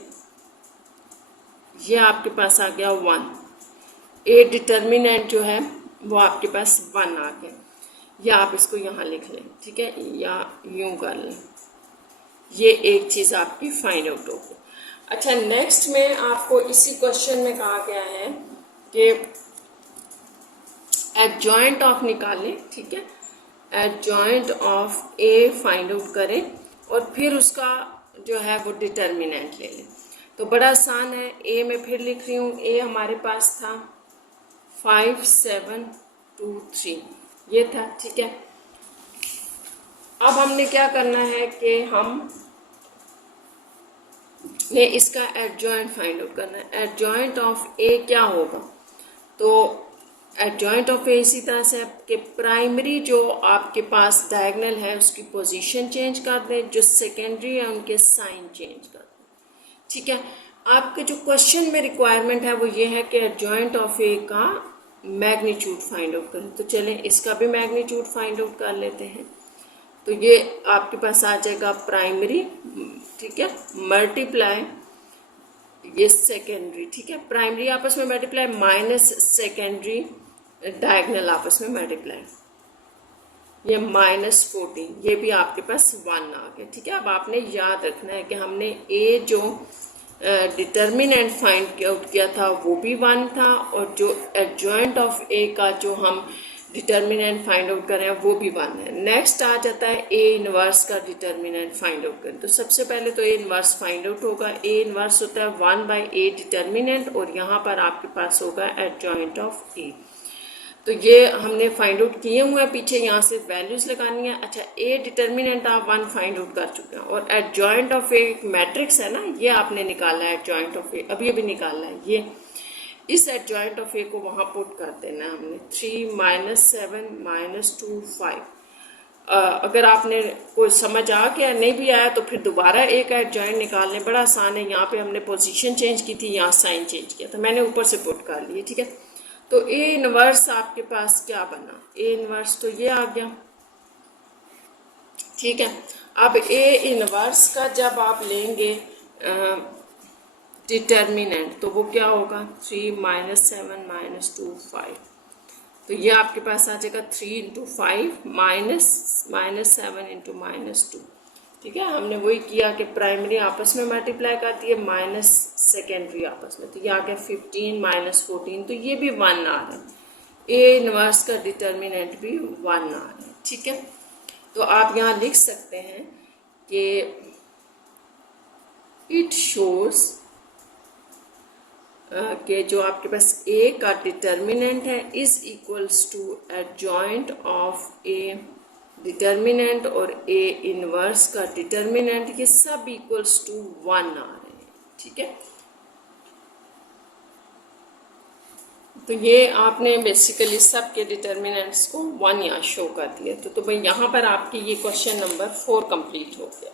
ये आपके पास आ गया 1। ए डिटर्मिनेंट जो है वो आपके पास 1 आ गया, या आप इसको यहाँ लिख लें, ठीक है, या यूं कर लें। ये एक चीज़ आपकी फाइंड आउट होगी। अच्छा, नेक्स्ट में आपको इसी क्वेश्चन में कहा गया है कि एडजॉइंट ऑफ निकालें, ठीक है, adjoint of A find out करें और फिर उसका जो है वो डिटर्मिनेंट ले लें। तो बड़ा आसान है। ए में फिर लिख रही हूँ, ए हमारे पास था 5 7 2 3, ये था, ठीक है। अब हमने क्या करना है कि हम ने इसका एडजॉइंट फाइंड आउट करना है। एडजॉइंट ऑफ ए क्या होगा, तो एडजॉइंट ऑफ ए इसी तरह से कि प्राइमरी जो आपके पास डायगोनल है उसकी पोजीशन चेंज कर दें, जो सेकेंडरी है उनके साइन चेंज कर दें, ठीक है। आपके जो क्वेश्चन में रिक्वायरमेंट है वो ये है कि एडजॉइंट ऑफ ए का मैग्नीट्यूड फाइंड आउट करें। तो चलें इसका भी मैग्नीट्यूड फाइंड आउट कर लेते हैं। तो ये आपके पास आ जाएगा प्राइमरी, ठीक है, मल्टीप्लाई ये सेकेंडरी, ठीक है, प्राइमरी आपस में मल्टीप्लाई माइनस सेकेंडरी डायगोनल आपस में मल्टीप्लाई, ये -14, ये भी आपके पास 1 आ गया, ठीक है। अब आपने याद रखना है कि हमने ए जो डिटर्मिनेंट फाइंड आउट किया था वो भी 1 था, और जो एडजॉइंट ऑफ ए का जो हम डिटर्मिनेंट फाइंड आउट कर रहे हैं वो भी 1 है। नेक्स्ट आ जाता है ए इनवर्स का डिटर्मिनेंट फाइंड आउट करें। तो सबसे पहले तो ए इनवर्स फाइंड आउट होगा। ए इनवर्स होता है 1/a डिटर्मिनेंट, और यहाँ पर आपके पास होगा एडजॉइंट ऑफ ए। तो ये हमने फाइंड आउट किए हुए हैं, पीछे यहाँ से वैल्यूज लगानी है। अच्छा, ए डिटर्मिनेंट आप 1 फाइंड आउट कर चुके हैं, और एडजॉइंट ऑफ ए मैट्रिक्स है ना, ये आपने निकाला है। एडजॉइंट ऑफ ए अभी अभी निकाला है। ये इस एडजॉइंट ऑफ ए को वहाँ पुट कर देना है हमने। 3 - 7 - 2 5। अगर आपने कोई समझ आ गया, नहीं भी आया तो फिर दोबारा एक एडजॉइंट निकाल लें, बड़ा आसान है। यहाँ पे हमने पोजीशन चेंज की थी, यहाँ साइन चेंज किया था, मैंने ऊपर से पुट कर लिए, ठीक है। तो ए इनवर्स आपके पास क्या बना, ए इनवर्स तो ये आ गया, ठीक है। अब ए इनवर्स का जब आप लेंगे डिटर्मिनेंट, तो वो क्या होगा, 3 - 7 - 2 5। तो ये आपके पास आ जाएगा 3 × 5 -7 × -2, ठीक है। हमने वही किया कि प्राइमरी आपस में मल्टीप्लाई कर दिए, माइनस सेकेंडरी आपस में, तो ये आ गया 15 - 14। तो ये भी 1 आ रहा है। ए इनवर्स का डिटर्मिनेंट भी 1 आ रहा है, ठीक है। तो आप यहाँ लिख सकते हैं कि इट शोज कि जो आपके पास ए का डिटर्मिनेंट है is equals to adjoint of A determinant और ए इनवर्स का डिटर्मिनेंट, ये सब इक्वल्स टू 1 आ रहे हैं, ठीक है। तो ये आपने बेसिकली सब के डिटर्मिनेंट्स को 1 यहाँ शो कर दिया। तो भाई यहाँ पर आपकी ये क्वेश्चन नंबर 4 कंप्लीट हो गया।